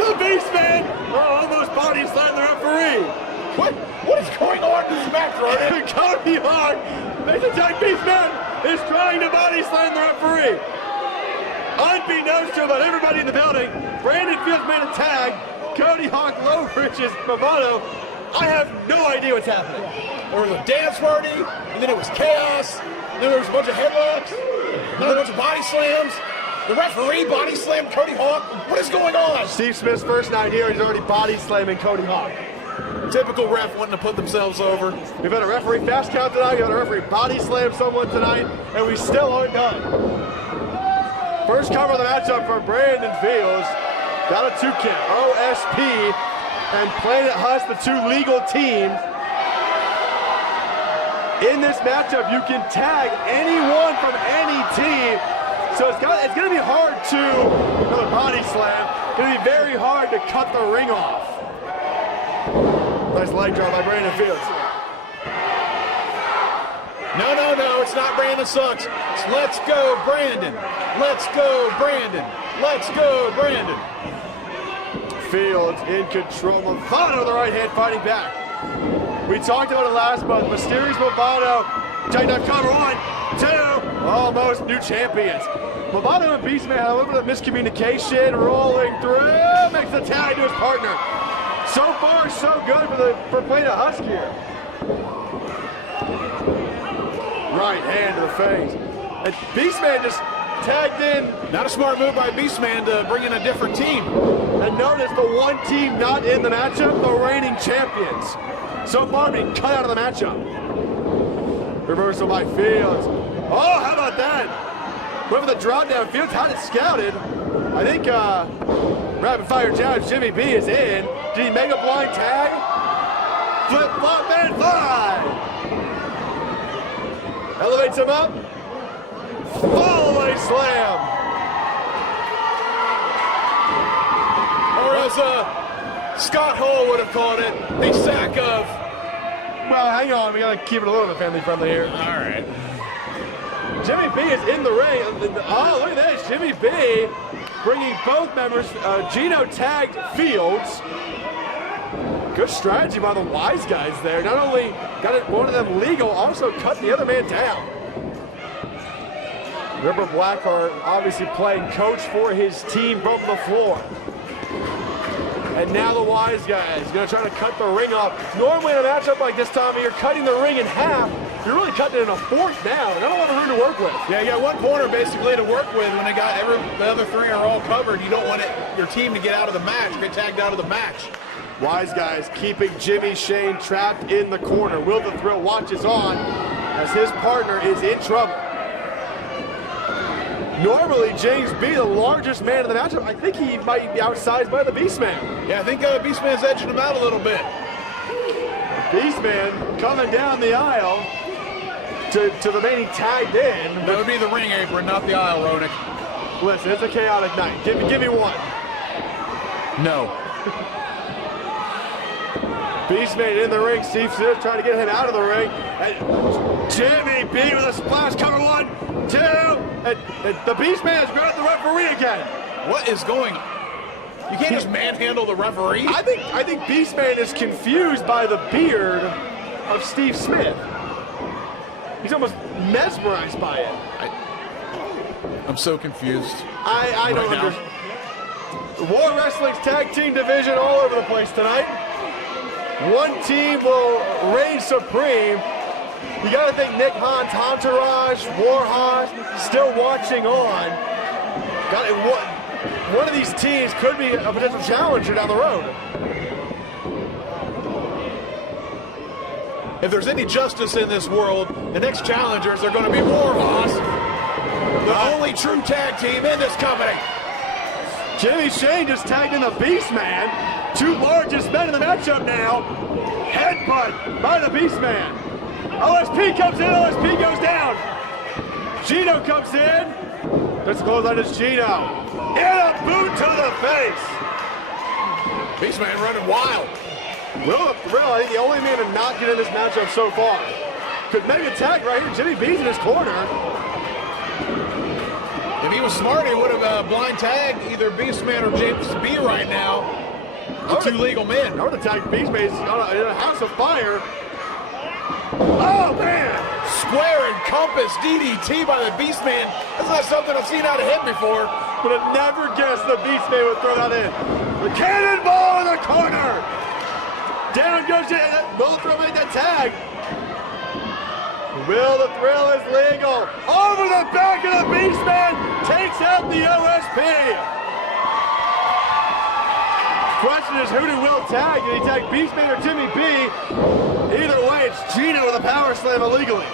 The Beastman almost body slammed the referee! What is going on in this match, Rodney? Cody Hawk, makes attack Beastman, is trying to body slam the referee! Unbeknownst to about everybody in the building, Brandon Fields made a tag, Cody Hawk low bridges Movado. I have no idea what's happening. There was a dance party, and then it was chaos, and then there was a bunch of headlocks, and then a bunch of body slams. The referee body slammed Cody Hawk. What is going on? Steve Smith's first night here, he's already body slamming Cody Hawk. Typical ref wanting to put themselves over. We've had a referee fast count tonight, we've had a referee body slam someone tonight, and we still aren't done. First cover of the matchup for Brandon Fields. Got a 2 count. OSP and Planet Husk, the 2 legal teams. In this matchup, you can tag anyone from any team. So it's going to be hard to, another body slam, it's going to be very hard to cut the ring off. Nice leg drop by Brandon Fields. No, it's not Brandon sucks. It's let's go, Brandon. Let's go, Brandon. Let's go, Brandon. Fields in control. Movado, the right hand, fighting back. We talked about it last month. Mysterious Movado. Take cover 1, 2. Almost new champions. Movado and Beastman had a little bit of miscommunication. Rolling through. Makes the tag to his partner. So far, so good for Planet Husk here. Right hand to the face. And Beastman just tagged in. Not a smart move by Beastman to bring in a different team. And notice the one team not in the matchup, the reigning champions. So far being cut out of the matchup. Reversal by Fields. Oh, how about that? Went for the drop down. Fields had it scouted. I think rapid fire challenge Jimmy B is in. Did he make a blind tag? Flip-flop and fly. Elevates him up. Fall-away slam. Or as Scott Hall would have called it, a sack of... Well, hang on. We got to keep it a little bit family-friendly here. All right. Jimmy B is in the ring. Oh, look at this. Jimmy B bringing both members. Gino tagged Fields. Good strategy by the wise guys there. Not only got one of them legal, also cut the other man down. Remember, Blackheart obviously playing coach for his team, broke the floor. And now the wise guys gonna try to cut the ring off. Normally in a matchup like this, Tommy, you're cutting the ring in half. You're really cutting it in a fourth now. Not a lot of room to work with. Yeah, you got one corner basically to work with when they got the other three are all covered. You don't want your team to get out of the match, get tagged out of the match. Wise guys keeping Jimmy Shane trapped in the corner. Will the Thrill watches on as his partner is in trouble. Normally, James B, the largest man in the matchup, I think he might be outsized by the Beastman. Yeah, I think Beastman's edging him out a little bit. Beastman coming down the aisle to remaining tagged in. That would be the ring apron, not the aisle, Ronick. Listen, it's a chaotic night. Give me one. No. Beastman in the ring. Steve Smith trying to get him out of the ring. And Jimmy B with a splash cover. 1, 2. And the Beastman has grabbed the referee again. What is going on? You can't just manhandle the referee. I think Beastman is confused by the beard of Steve Smith. He's almost mesmerized by it. I'm so confused. I don't understand. War Wrestling's tag team division all over the place tonight. One team will reign supreme. You got to think Nick Hahn's entourage, Warhawk, still watching on. One of these teams could be a potential challenger down the road. If there's any justice in this world, the next challengers are going to be Warhawks, the only true tag team in this company. Jimmy Shane just tagged in the Beastman. Two largest men in the matchup now. Headbutt by the Beastman. OSP comes in, OSP goes down. Gino comes in. Let's close on this Gino. And a boot to the face. Beastman running wild. Will the Thrill, I think the only man to not get in this matchup so far. Could make a tag right here. Jimmy B's in his corner. If he was smart, he would have blind tagged either Beastman or James B right now. The two legal men. I would have tagged Beastman in a house of fire. Oh, man! Square and compass DDT by the Beastman. That's not something I've seen out of him before. Would have never guessed the Beastman would throw that in. The cannonball in the corner! Down goes Jay. Will the Thrill make that tag? Will the Thrill is legal. Over the back of the Beastman. Takes out the OSP. Question is, who did Will tag? Did he tag Beastman or Jimmy B? Either way, it's Gino with a power slam illegally.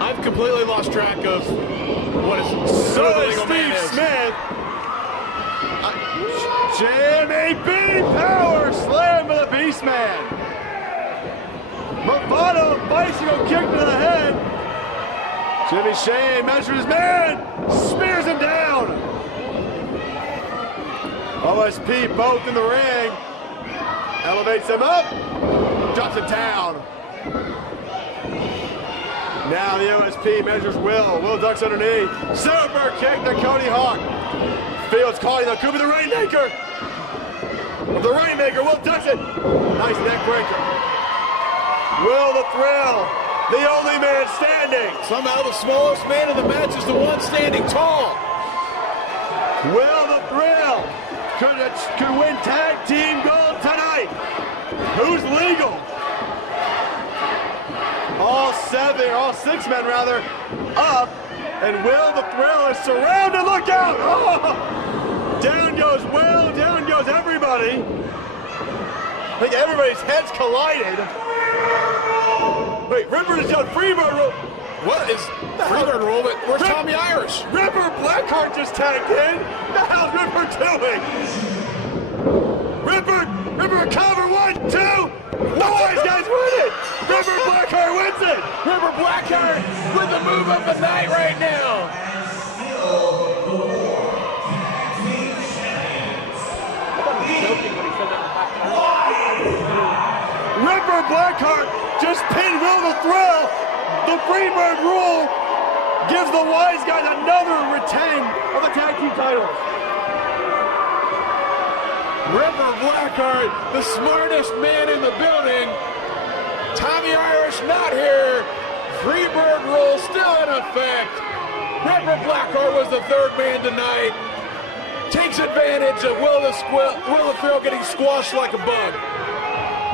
I've completely lost track of what is so is Steve Smith. Jimmy B power slam to the Beastman. Movado bicycle kick to the head. Jimmy Shane measures his man, spears him down. OSP both in the ring. Elevates him up, drops it down. Now the OSP measures Will. Will ducks underneath. Super kick to Cody Hawk. Fields calling that could be the Rainmaker. The Rainmaker, Will ducks it. Nice neck breaker. Will the Thrill, the only man standing. Somehow the smallest man in the match is the one standing tall. Will the Thrill could win tag team gold tonight. Who's legal? All six men rather, up. And Will the Thrill is surrounded. Look out! Oh! Down goes Will, down goes everybody. I think everybody's heads collided. Wait, Ripper just got Freebird rule. What is Freebird rule? But where's Tommy Irish? Ripper Blackheart just tagged in. The hell's Ripper doing? Ripper cover, 1, 2. Blackheart with the move of the night right now. Ripper Blackheart just pinned Will the Thrill. The Freebird rule gives the Wise Guys another retain of the tag team titles. Ripper Blackheart, the smartest man in the building. Tommy Irish not here. Freebird rule still in effect. Ripper Blackheart was the third man tonight. Takes advantage of Will the Thrill getting squashed like a bug.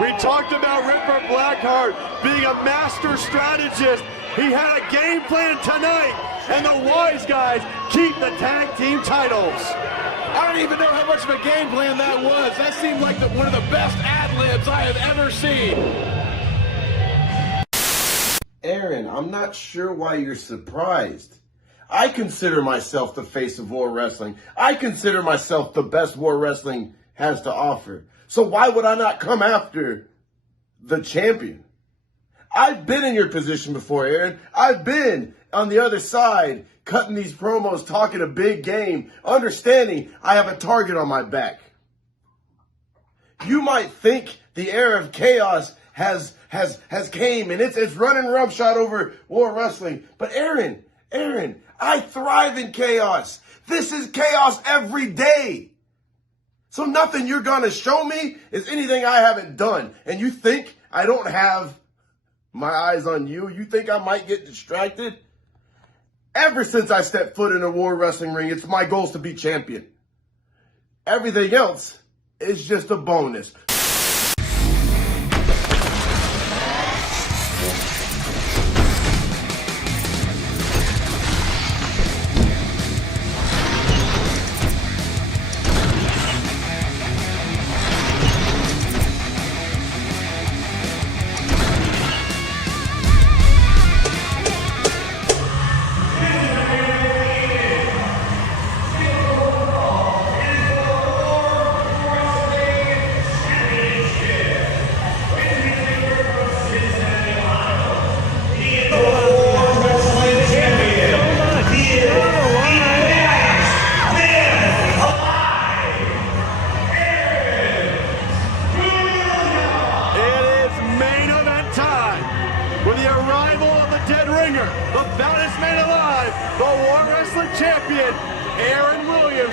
We talked about Ripper Blackheart being a master strategist. He had a game plan tonight, and the Wise Guys keep the tag team titles. I don't even know how much of a game plan that was. That seemed like one of the best ad-libs I have ever seen. Aaron, I'm not sure why you're surprised. I consider myself the face of War Wrestling. I consider myself the best War Wrestling has to offer. So why would I not come after the champion? I've been in your position before, Aaron. I've been on the other side, cutting these promos, talking a big game, understanding I have a target on my back. You might think the era of chaos has came and it's running roughshod over War Wrestling. But Aaron, I thrive in chaos. This is chaos every day. So nothing you're going to show me is anything I haven't done. And you think I don't have my eyes on you? You think I might get distracted? Ever since I stepped foot in a War Wrestling ring, it's my goal to be champion. Everything else is just a bonus.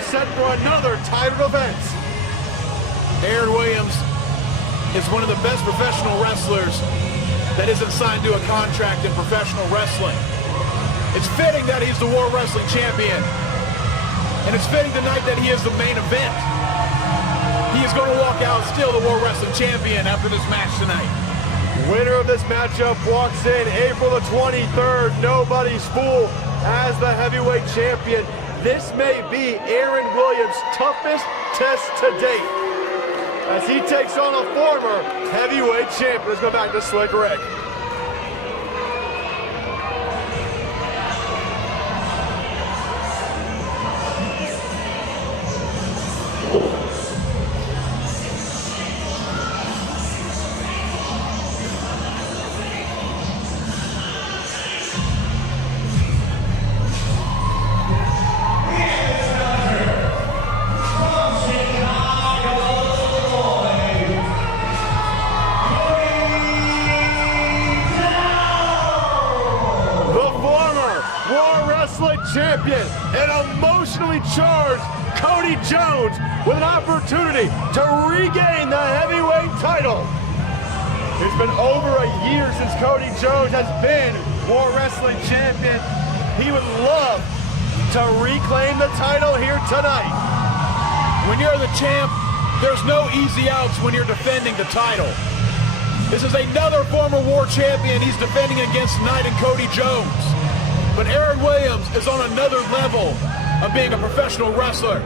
Set for another title event. Aaron Williams is one of the best professional wrestlers that isn't signed to a contract in professional wrestling. It's fitting that he's the War Wrestling Champion. And it's fitting tonight that he is the main event. He is going to walk out still the War Wrestling Champion after this match tonight. Winner of this matchup walks in April the 23rd, nobody's fool, as the heavyweight champion. This may be Aaron Williams' toughest test to date as he takes on a former heavyweight champion. Let's go back to Slick Rick. Champion and emotionally charged Cody Jones with an opportunity to regain the heavyweight title. It's been over a year since Cody Jones has been War Wrestling Champion. He would love to reclaim the title here tonight. When you're the champ, there's no easy outs when you're defending the title. This is another former War Champion he's defending against tonight in Cody Jones. But Aaron Williams is on another level of being a professional wrestler.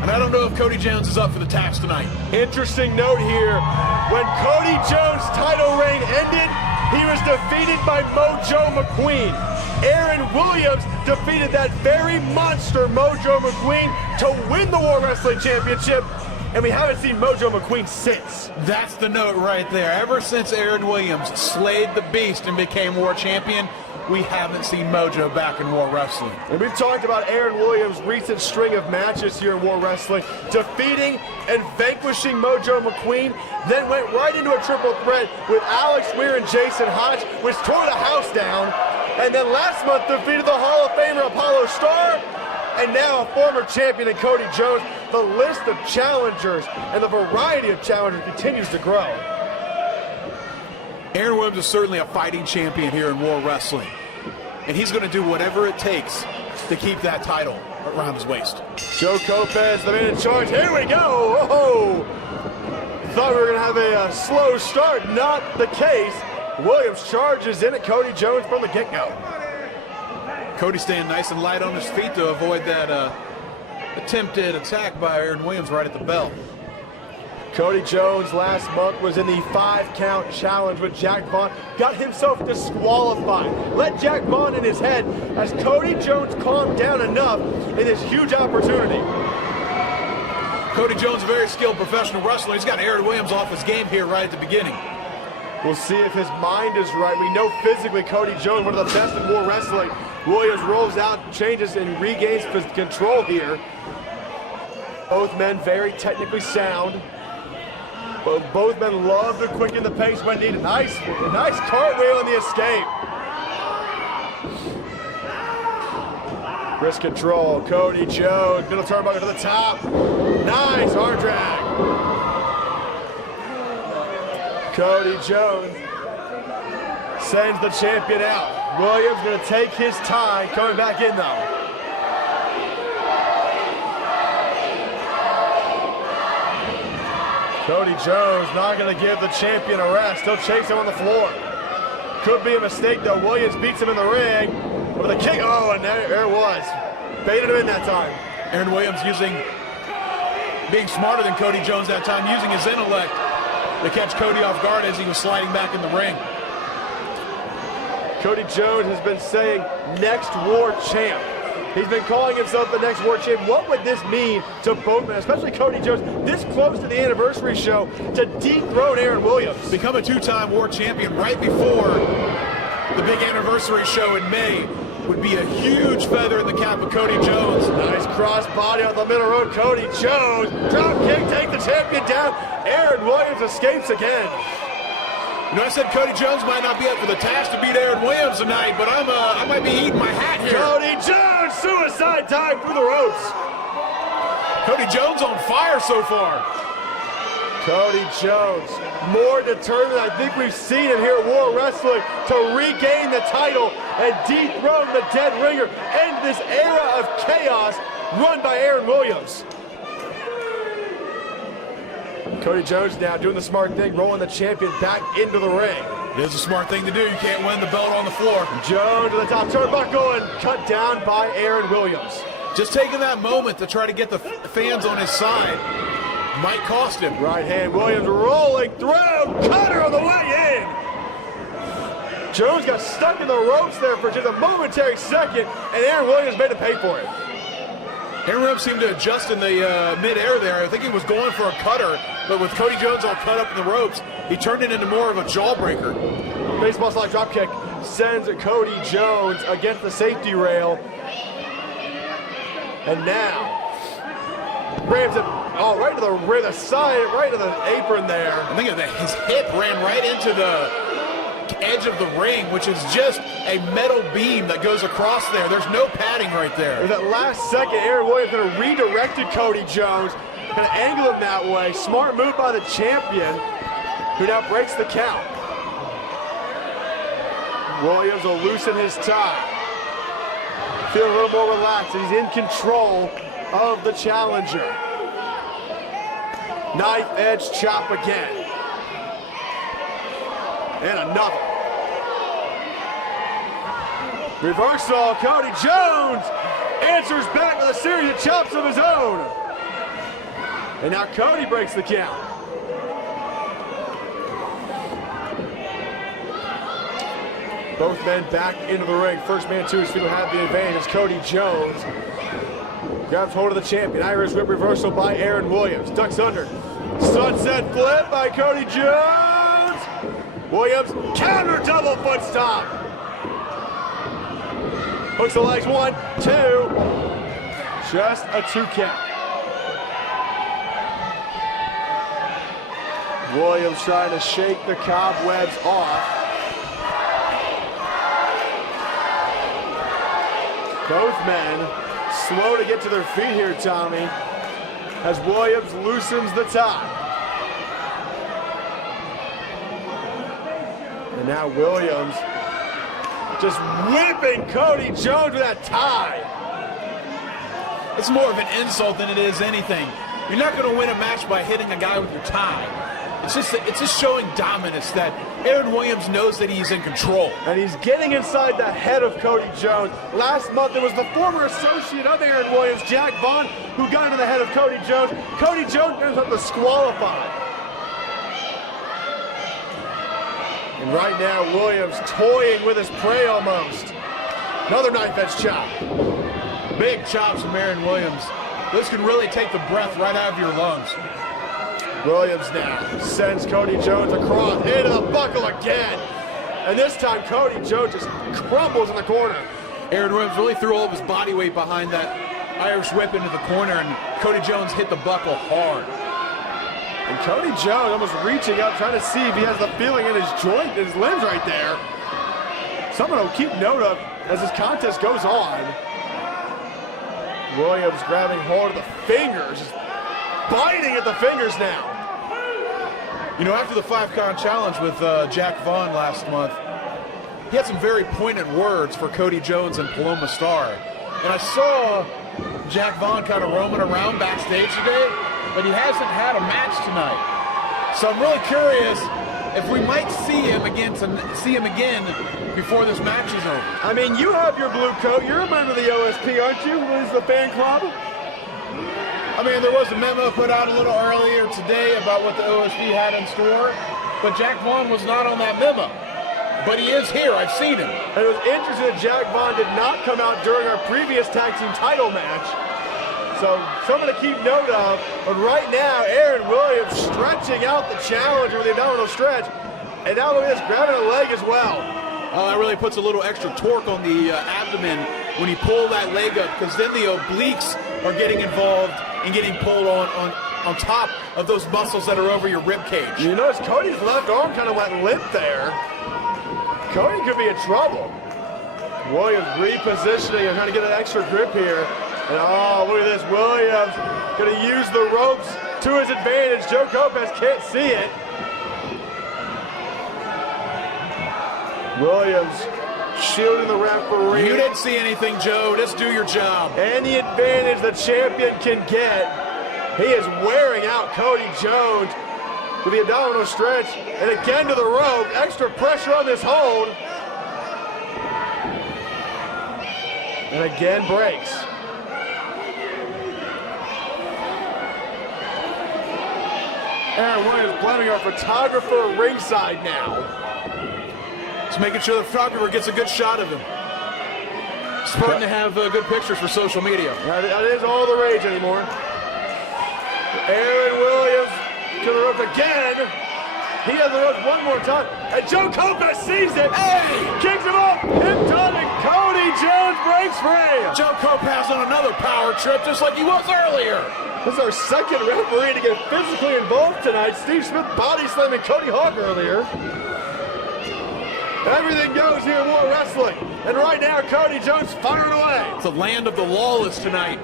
And I don't know if Cody Jones is up for the task tonight. Interesting note here. When Cody Jones' title reign ended, he was defeated by Mojo McQueen. Aaron Williams defeated that very monster Mojo McQueen to win the War Wrestling Championship and we haven't seen Mojo McQueen since. That's the note right there. Ever since Aaron Williams slayed the Beast and became War Champion, we haven't seen Mojo back in War Wrestling. And we've talked about Aaron Williams' recent string of matches here in War Wrestling, defeating and vanquishing Mojo McQueen, then went right into a triple threat with Alex Weir and Jason Hotch, which tore the house down, and then last month defeated the Hall of Famer Apollo Starr, and now a former champion in Cody Jones. The list of challengers and the variety of challengers continues to grow. Aaron Williams is certainly a fighting champion here in War Wrestling, and he's going to do whatever it takes to keep that title around his waist. Joe Kopez, the man in charge. Here we go. Oh, thought we were going to have a slow start. Not the case. Williams charges in at Cody Jones from the get-go. Cody staying nice and light on his feet to avoid that attempted attack by Aaron Williams right at the bell. Cody Jones last month was in the 5-count challenge with Jack Vaughn, got himself disqualified. Let Jack Vaughn in his head as Cody Jones calmed down enough in this huge opportunity. Cody Jones, a very skilled professional wrestler. He's got Aaron Williams off his game here right at the beginning. We'll see if his mind is right. We know physically Cody Jones, one of the best in War Wrestling. Williams rolls out, changes, and regains control here. Both men very technically sound. Both men love to quicken the pace when needed. Nice cartwheel in the escape. Wrist control, Cody Jones, middle turnbuckle to the top. Nice arm drag. Cody Jones sends the champion out. Williams going to take his time, coming back in though. Cody Jones not going to give the champion a rest. He'll chase him on the floor. Could be a mistake though. Williams beats him in the ring with a kick. Oh, and there it was. Baited him in that time. Aaron Williams being smarter than Cody Jones that time, using his intellect to catch Cody off guard as he was sliding back in the ring. Cody Jones has been saying next war champ. He's been calling himself the next war champ. What would this mean to both men, especially Cody Jones, this close to the anniversary show, to dethrone Aaron Williams? Become a two-time war champion right before the big anniversary show in May would be a huge feather in the cap of Cody Jones. Nice cross body on the middle road. Cody Jones, drop kick, take the champion down. Aaron Williams escapes again. You know, I said Cody Jones might not be up for the task to beat Aaron Williams tonight, but I might be eating my hat here. Cody Jones, suicide dive through the ropes. Cody Jones on fire so far. Cody Jones, more determined I think we've seen him here at War Wrestling to regain the title and dethrone the dead ringer, end this era of chaos run by Aaron Williams. Cody Jones now doing the smart thing, rolling the champion back into the ring. It is a smart thing to do. You can't win the belt on the floor. Jones to the top turnbuckle and cut down by Aaron Williams. Just taking that moment to try to get the fans on his side might cost him. Right hand, Williams rolling through, cutter on the way in. Jones got stuck in the ropes there for just a momentary second, and Aaron Williams made him pay for it. Aaron Williams seemed to adjust in the mid-air there. I think he was going for a cutter, but with Cody Jones all cut up in the ropes, he turned it into more of a jawbreaker. Baseball slide dropkick sends Cody Jones against the safety rail. And now, rams it right to the side, right to the apron there. I think his hip ran right into the edge of the ring, which is just a metal beam that goes across there. There's no padding right there. With that last second, Aaron Williams kind of redirected Cody Jones, kind of angled him that way. Smart move by the champion, who now breaks the count. Williams will loosen his tie. Feeling a little more relaxed. He's in control of the challenger. Knife edge chop again. And another. Reversal, Cody Jones answers back with a series of chops of his own. And now Cody breaks the count. Both men back into the ring. First man to his feet will have the advantage. Cody Jones Grabs hold of the champion. Irish whip reversal by Aaron Williams. Ducks under. Sunset flip by Cody Jones. Williams counter double foot stomp. Hooks the legs, 1, 2. Just a 2 count. Williams trying to shake the cobwebs off. Both men slow to get to their feet here, Tommy, as Williams loosens the tie. And now Williams just whipping Cody Jones with that tie. It's more of an insult than it is anything. You're not going to win a match by hitting a guy with your tie. It's just showing dominance that Aaron Williams knows that he's in control. And he's getting inside the head of Cody Jones. Last month, it was the former associate of Aaron Williams, Jack Vaughn, who got into the head of Cody Jones. Cody Jones ends up disqualified. And right now, Williams toying with his prey almost. Another knife edge chop. Big chops from Aaron Williams. This can really take the breath right out of your lungs. Williams now sends Cody Jones across into the buckle again. And this time Cody Jones just crumbles in the corner. Aaron Williams really threw all of his body weight behind that Irish whip into the corner, and Cody Jones hit the buckle hard. And Cody Jones almost reaching up, trying to see if he has the feeling in his joint, in his limbs right there. Someone will keep note of as this contest goes on. Williams grabbing hold of the fingers, just biting at the fingers now. You know, after the 5-count challenge with Jack Vaughn last month, he had some very pointed words for Cody Jones and Paloma Star. And I saw Jack Vaughn kind of roaming around backstage today, but he hasn't had a match tonight. So I'm really curious if we might see him again before this match is over. I mean, you have your blue coat. You're a member of the OSP, aren't you? Who's the fan club? I mean, there was a memo put out a little earlier today about what the OSP had in store, but Jack Vaughn was not on that memo. But he is here. I've seen him. And it was interesting that Jack Vaughn did not come out during our previous tag team title match. So something to keep note of. But right now, Aaron Williams stretching out the challenger with the abdominal stretch. And now look at this, grabbing a leg as well. That really puts a little extra torque on the abdomen when you pull that leg up, because then the obliques are getting involved and getting pulled on top of those muscles that are over your rib cage. You notice Cody's left arm kind of went limp there. Cody could be in trouble. Williams repositioning and trying to get an extra grip here. And oh, look at this. Williams going to use the ropes to his advantage. Joe Lopez can't see it. Williams shielding the referee. You didn't see anything, Joe. Just do your job. Any advantage the champion can get. He is wearing out Cody Jones with the abdominal stretch. And again to the rope. Extra pressure on this hold. And again breaks. Aaron Williams blaming our photographer ringside now. Just making sure the photographer gets a good shot of him. Starting to have good pictures for social media. That is all the rage anymore. Aaron Williams to the ropes again. He has the ropes one more time. And Joe Lopez sees it. Hey! Kicks him up. Hip toss, and Cody Jones breaks free. Joe Lopez on another power trip just like he was earlier. This is our second referee to get physically involved tonight. Steve Smith body slamming Cody Hawk earlier. Everything goes here in War Wrestling. And right now, Cody Jones firing away. It's the land of the lawless tonight.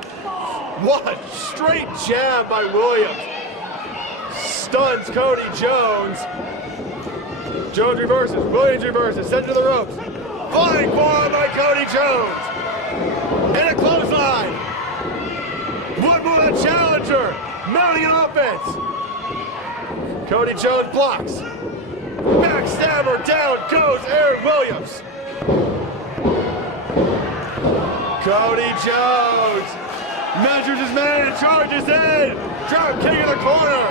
What a straight jab by Williams. Stuns Cody Jones. Jones reverses. Williams reverses. Sent to the ropes. Flying forward by Cody Jones. And a clothesline. One more challenger. Mounting an offense. Cody Jones blocks. Backstabber, down goes Aaron Williams. Cody Jones measures his man and charges in. Drop kick in the corner.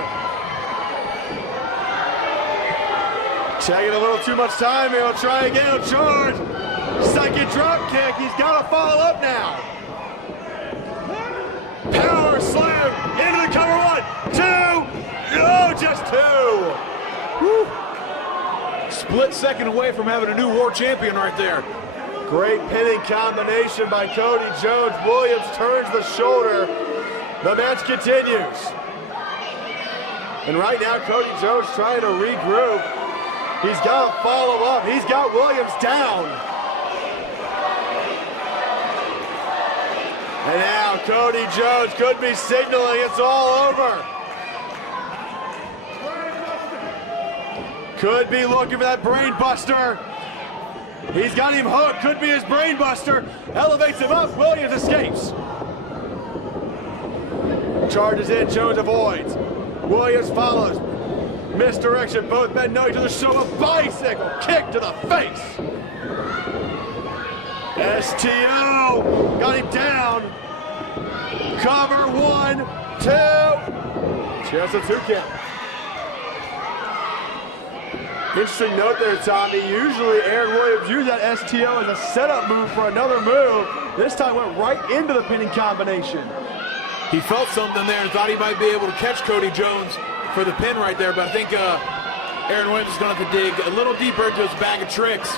Taking a little too much time here. He'll try again. He'll charge. Second drop kick. He's got to follow up now. shoulder slam into the cover. 1, 2. No, just 2. Whew. Split second away from having a new war champion right there. Great pinning combination by Cody Jones. Williams turns the shoulder. The match continues. And right now, Cody Jones trying to regroup. He's got to follow up. He's got Williams down. And now Cody Jones could be signaling it's all over. Could be looking for that brain buster. He's got him hooked. Could be his brain buster. Elevates him up. Williams escapes. Charges in. Jones avoids. Williams follows. Misdirection. Both men know each other. Show a bicycle kick to the face. STO got him down. Cover. 1, 2. Just a 2 count. Interesting note there, Tommy. Usually Aaron Williams used that STO as a setup move for another move. This time went right into the pinning combination. He felt something there and thought he might be able to catch Cody Jones for the pin right there, but I think Aaron Williams is going to have to dig a little deeper into his bag of tricks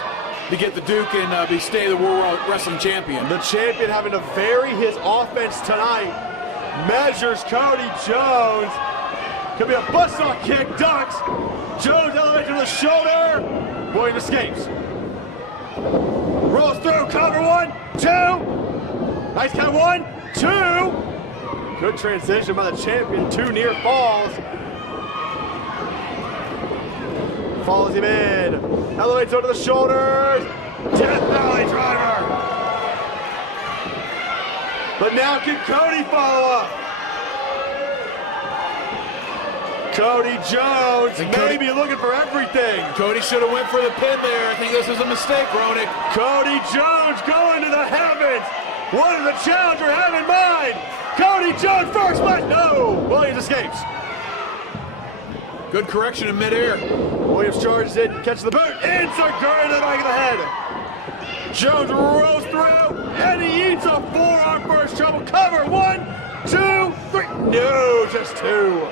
to get the Duke and stay the World Wrestling Champion. The champion having to vary his offense tonight. Measures Cody Jones. Could be a buzzsaw kick. Ducks. Jones elevates to the shoulder. Williams escapes. Rolls through. Cover. 1, 2. Nice count. 1, 2. Good transition by the champion. 2 near falls. Follows him in. Elevates over the shoulders. Death Valley driver. But now can Cody follow up? Cody Jones maybe looking for everything. Cody should have went for the pin there. I think this is a mistake, Ronick. Cody Jones going to the heavens. What does the challenger have in mind? Cody Jones first match. No. Williams escapes. Good correction in midair. Williams charges in, catches the boot. Insert current to the back of the head. Jones rolls through, and he eats a forearm first trouble. Cover. 1, 2, 3. No, just 2.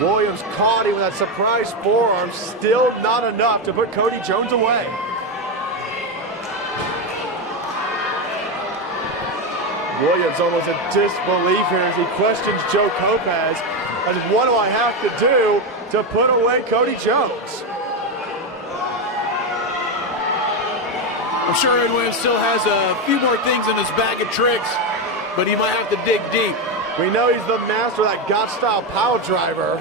Williams caught him with that surprise forearm. Still not enough to put Cody Jones away. Williams almost in disbelief here as he questions Joe Kopaz. As what do I have to do to put away Cody Jones? I'm sure Aaron Williams still has a few more things in his bag of tricks, but he might have to dig deep. We know he's the master of that God-style power driver.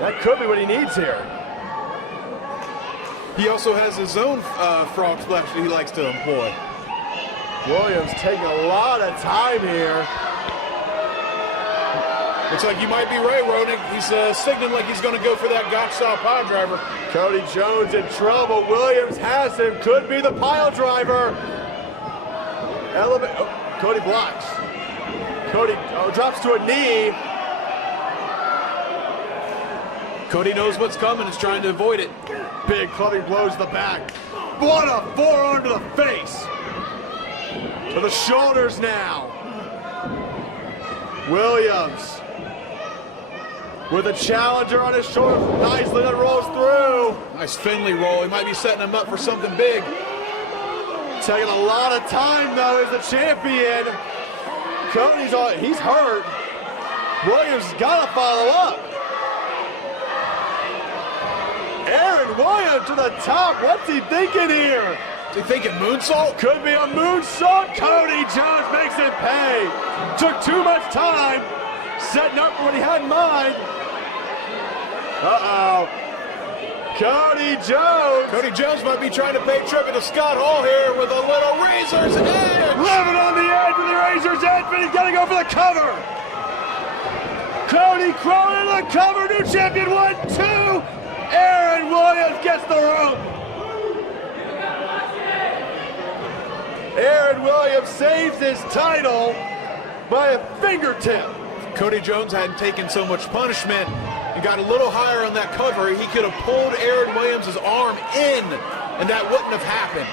That could be what he needs here. He also has his own frog splash that he likes to employ. Williams taking a lot of time here. Looks like you might be right, Ronick. He's signaling like he's going to go for that God-style pile driver. Cody Jones in trouble. Williams has him. Could be the pile driver. Cody blocks. Cody drops to a knee. Cody knows what's coming. Is trying to avoid it. Big clubbing blows to the back. What a forearm to the face. To the shoulders now. Williams with a challenger on his shoulder. Nicely that rolls through. Nice Finley roll. He might be setting him up for something big. Taking a lot of time though as the champion. Cody's he's hurt. Williams got to follow up. Aaron Williams to the top. What's he thinking here? Is he thinking moonsault? Could be a moonsault. Cody Jones makes it pay. Took too much time setting up for what he had in mind. Uh-oh. Cody Jones. Cody Jones might be trying to pay tribute to Scott Hall here with a little razor's edge. Living on the edge with the razor's edge, but he's got to go for the cover. Cody crawling to the cover. New champion. 1, 2. Aaron Williams gets the rope. Aaron Williams saves his title by a fingertip. Cody Jones hadn't taken so much punishment and got a little higher on that cover. He could have pulled Aaron Williams' arm in, and that wouldn't have happened.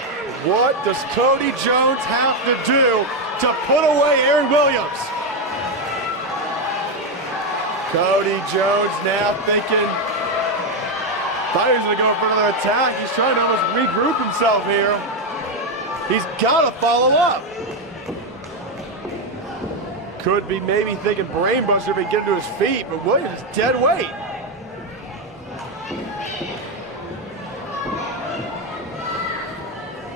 What does Cody Jones have to do to put away Aaron Williams. Cody Jones now thinking, thought he was going to go for another attack. He's trying to almost regroup himself here. He's got to follow up. Could be maybe thinking brainbuster if he get him to his feet, but Williams dead weight.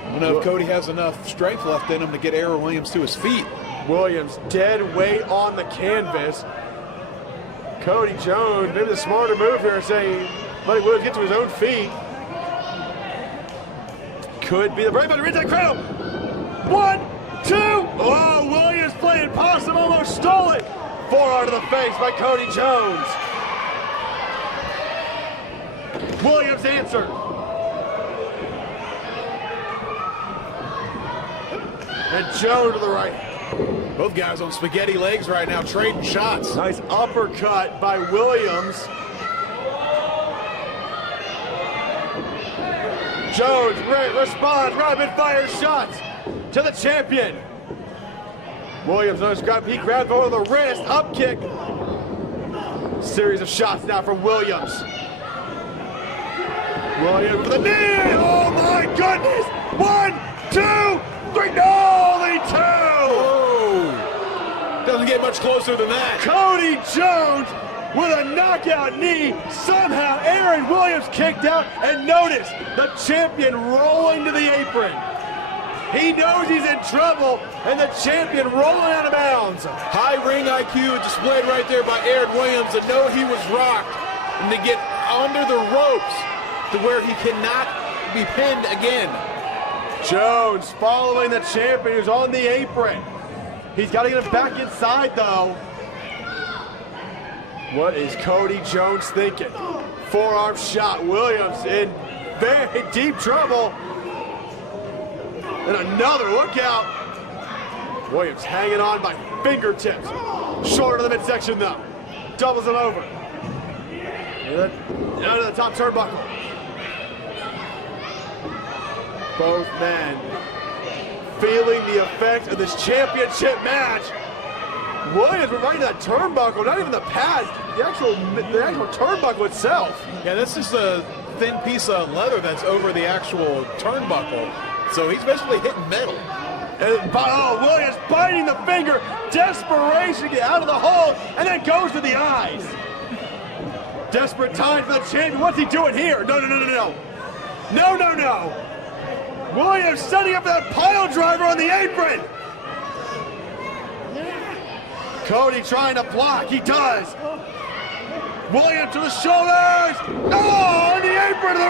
I don't know if Cody has enough strength left in him to get Aaron Williams to his feet. Williams dead weight on the canvas. Cody Jones, maybe the smarter move here, saying letting Williams get to his own feet. Could be the brainbuster into the cradle. 1, 2. Oh, Williams playing possum, almost stole it. Forearm to the face by Cody Jones. Williams answered. And Jones to the right. Both guys on spaghetti legs right now, trading shots. Nice uppercut by Williams. Jones responds, rapid fire shots to the champion. Williams on his grab, he grabbed over the wrist, up kick. Series of shots now from Williams. Williams with the knee, oh my goodness. 1, 2, 3, no, only 2. Oh, doesn't get much closer than that. Cody Jones with a knockout knee. Somehow Aaron Williams kicked out, and notice the champion rolling to the apron. He knows he's in trouble, and the champion rolling out of bounds. High ring IQ displayed right there by Aaron Williams to know he was rocked and to get under the ropes to where he cannot be pinned again. Jones following the champion who's on the apron. He's got to get him back inside, though. What is Cody Jones thinking? Forearm shot. Williams in very deep trouble. And another look out. Williams hanging on by fingertips. Short of the midsection, though. Doubles him over. Down to the top turnbuckle. Both men feeling the effect of this championship match. Williams were right in that turnbuckle, not even the pad, the actual turnbuckle itself. Yeah, this is a thin piece of leather that's over the actual turnbuckle. So he's basically hitting metal. And Williams biting the finger, desperation to get out of the hole, and then goes to the eyes. Desperate time for the champion. What's he doing here? No. No. Williams setting up that pile driver on the apron. Cody trying to block. He does. Williams to the shoulders. Oh, on the apron of the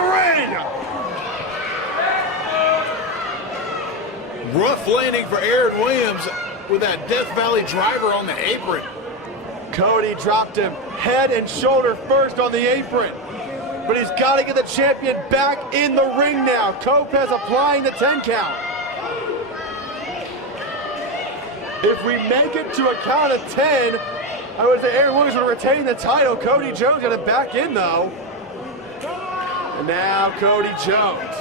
ring. Rough landing for Aaron Williams with that Death Valley driver on the apron. Cody dropped him head and shoulder first on the apron. But he's got to get the champion back in the ring now. Kopez applying the 10 count. If we make it to a count of 10, I would say Aaron Williams would retain the title. Cody Jones got it back in, though. And now Cody Jones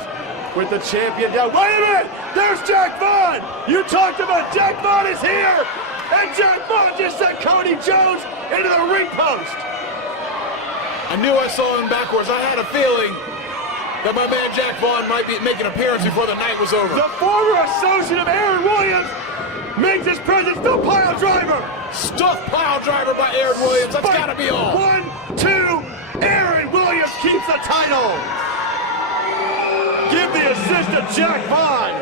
with the champion down. Wait a minute! There's Jack Vaughn! You talked about Jack Vaughn is here! And Jack Vaughn just sent Cody Jones into the ring post! I knew I saw him backwards. I had a feeling that my man Jack Vaughn might be making an appearance before the night was over. The former associate of Aaron Williams makes his presence the pile driver! Stuffed pile driver by Aaron Williams. That's got to be all. 1, 2, Aaron Williams keeps the title! Give the assist to Jack Vaughn!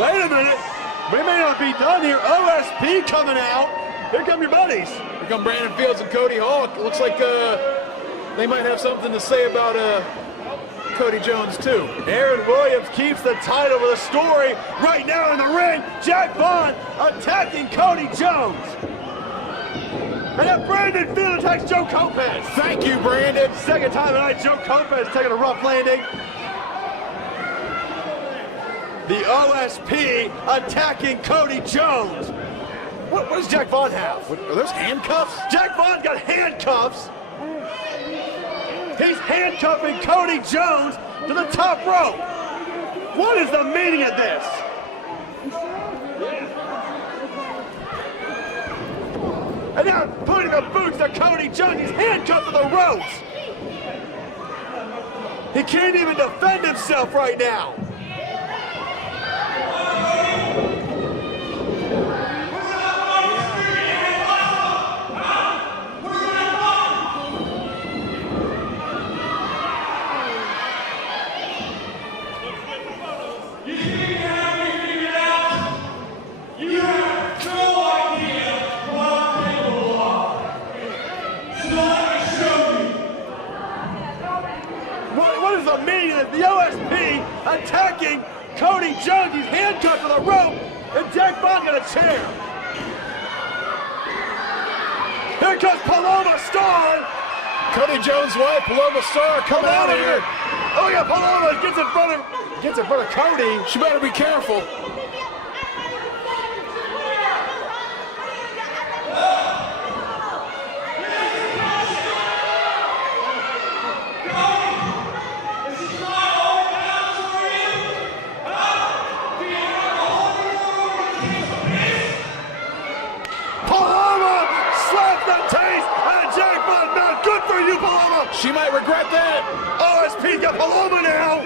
Wait a minute! We may not be done here. OSP coming out. Here come your buddies. Here come Brandon Fields and Cody Hall. It looks like they might have something to say about Cody Jones, too. Aaron Williams keeps the title with a story right now in the ring. Jack Vaughn attacking Cody Jones. And then Brandon Fields attacks Joe Kopez. Thank you, Brandon. Second time tonight, Joe Kopez taking a rough landing. The OSP attacking Cody Jones. What does Jack Vaughn have? Are those handcuffs? Jack Vaughn's got handcuffs. He's handcuffing Cody Jones to the top rope. What is the meaning of this? And now putting the boots to Cody Jones. He's handcuffed to the ropes. He can't even defend himself right now. What is the meaning of the OSP attacking Cody Jones? He's handcuffed to the rope, and Jack Vaughn's got a chair. Here comes Paloma Star. Cody Jones' wife, Paloma Star, coming out of here. Oh yeah, Paloma gets in front of Cody. She better be careful. Good for you, Paloma! She might regret that. OSP's got Paloma now!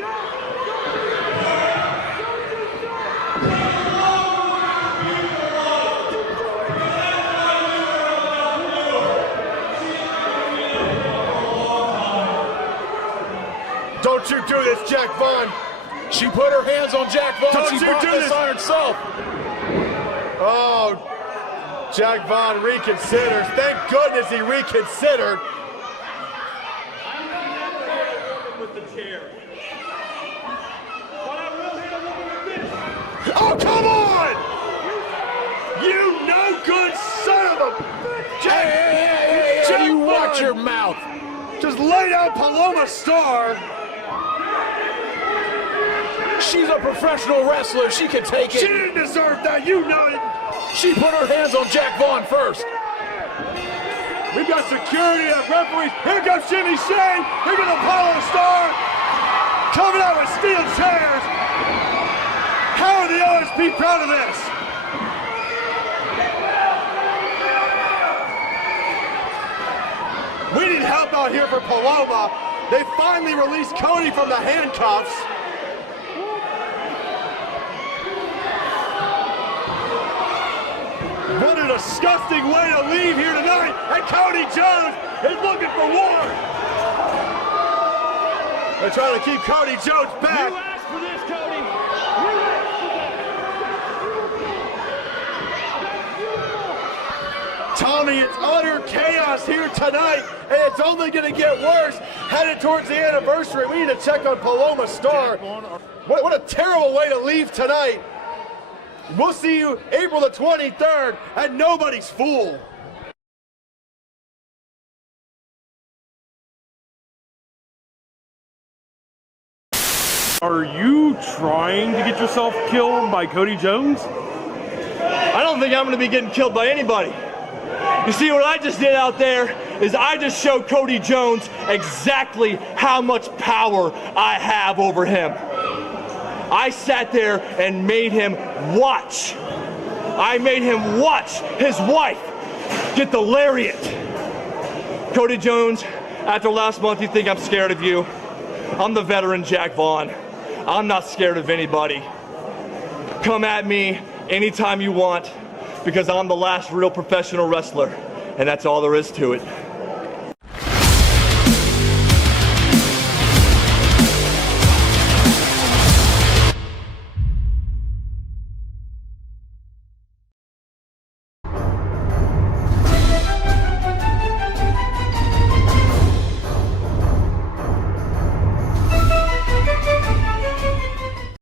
Don't you do this, Jack Vaughn! She put her hands on Jack Vaughn. Don't She you brought do this this on herself. Oh, Jack Vaughn reconsiders. Thank goodness he reconsidered. Oh, come on! You no good son of a... Hey, you watch your mouth. Just lay down Paloma Star. She's a professional wrestler. She can take it. She didn't deserve that. You know it. She put her hands on Jack Vaughn first. We've got security and referees. Here comes Jimmy Shane. Here comes Apollo Star. Coming out with steel chairs. How are the OSP proud of this? We need help out here for Paloma. They finally released Cody from the handcuffs. What a disgusting way to leave here tonight. And Cody Jones is looking for war. They're trying to keep Cody Jones back. You asked for this, Cody. Tommy, it's utter chaos here tonight, and it's only going to get worse headed towards the anniversary. We need to check on Paloma Star. What a terrible way to leave tonight. We'll see you April the 23rd at Nobody's Fool. Are you trying to get yourself killed by Cody Jones? I don't think I'm going to be getting killed by anybody. You see, what I just did out there is I just showed Cody Jones exactly how much power I have over him. I sat there and made him watch. I made him watch his wife get the lariat. Cody Jones, after last month, you think I'm scared of you. I'm the veteran Jack Vaughn. I'm not scared of anybody. Come at me anytime you want, because I'm the last real professional wrestler, and that's all there is to it.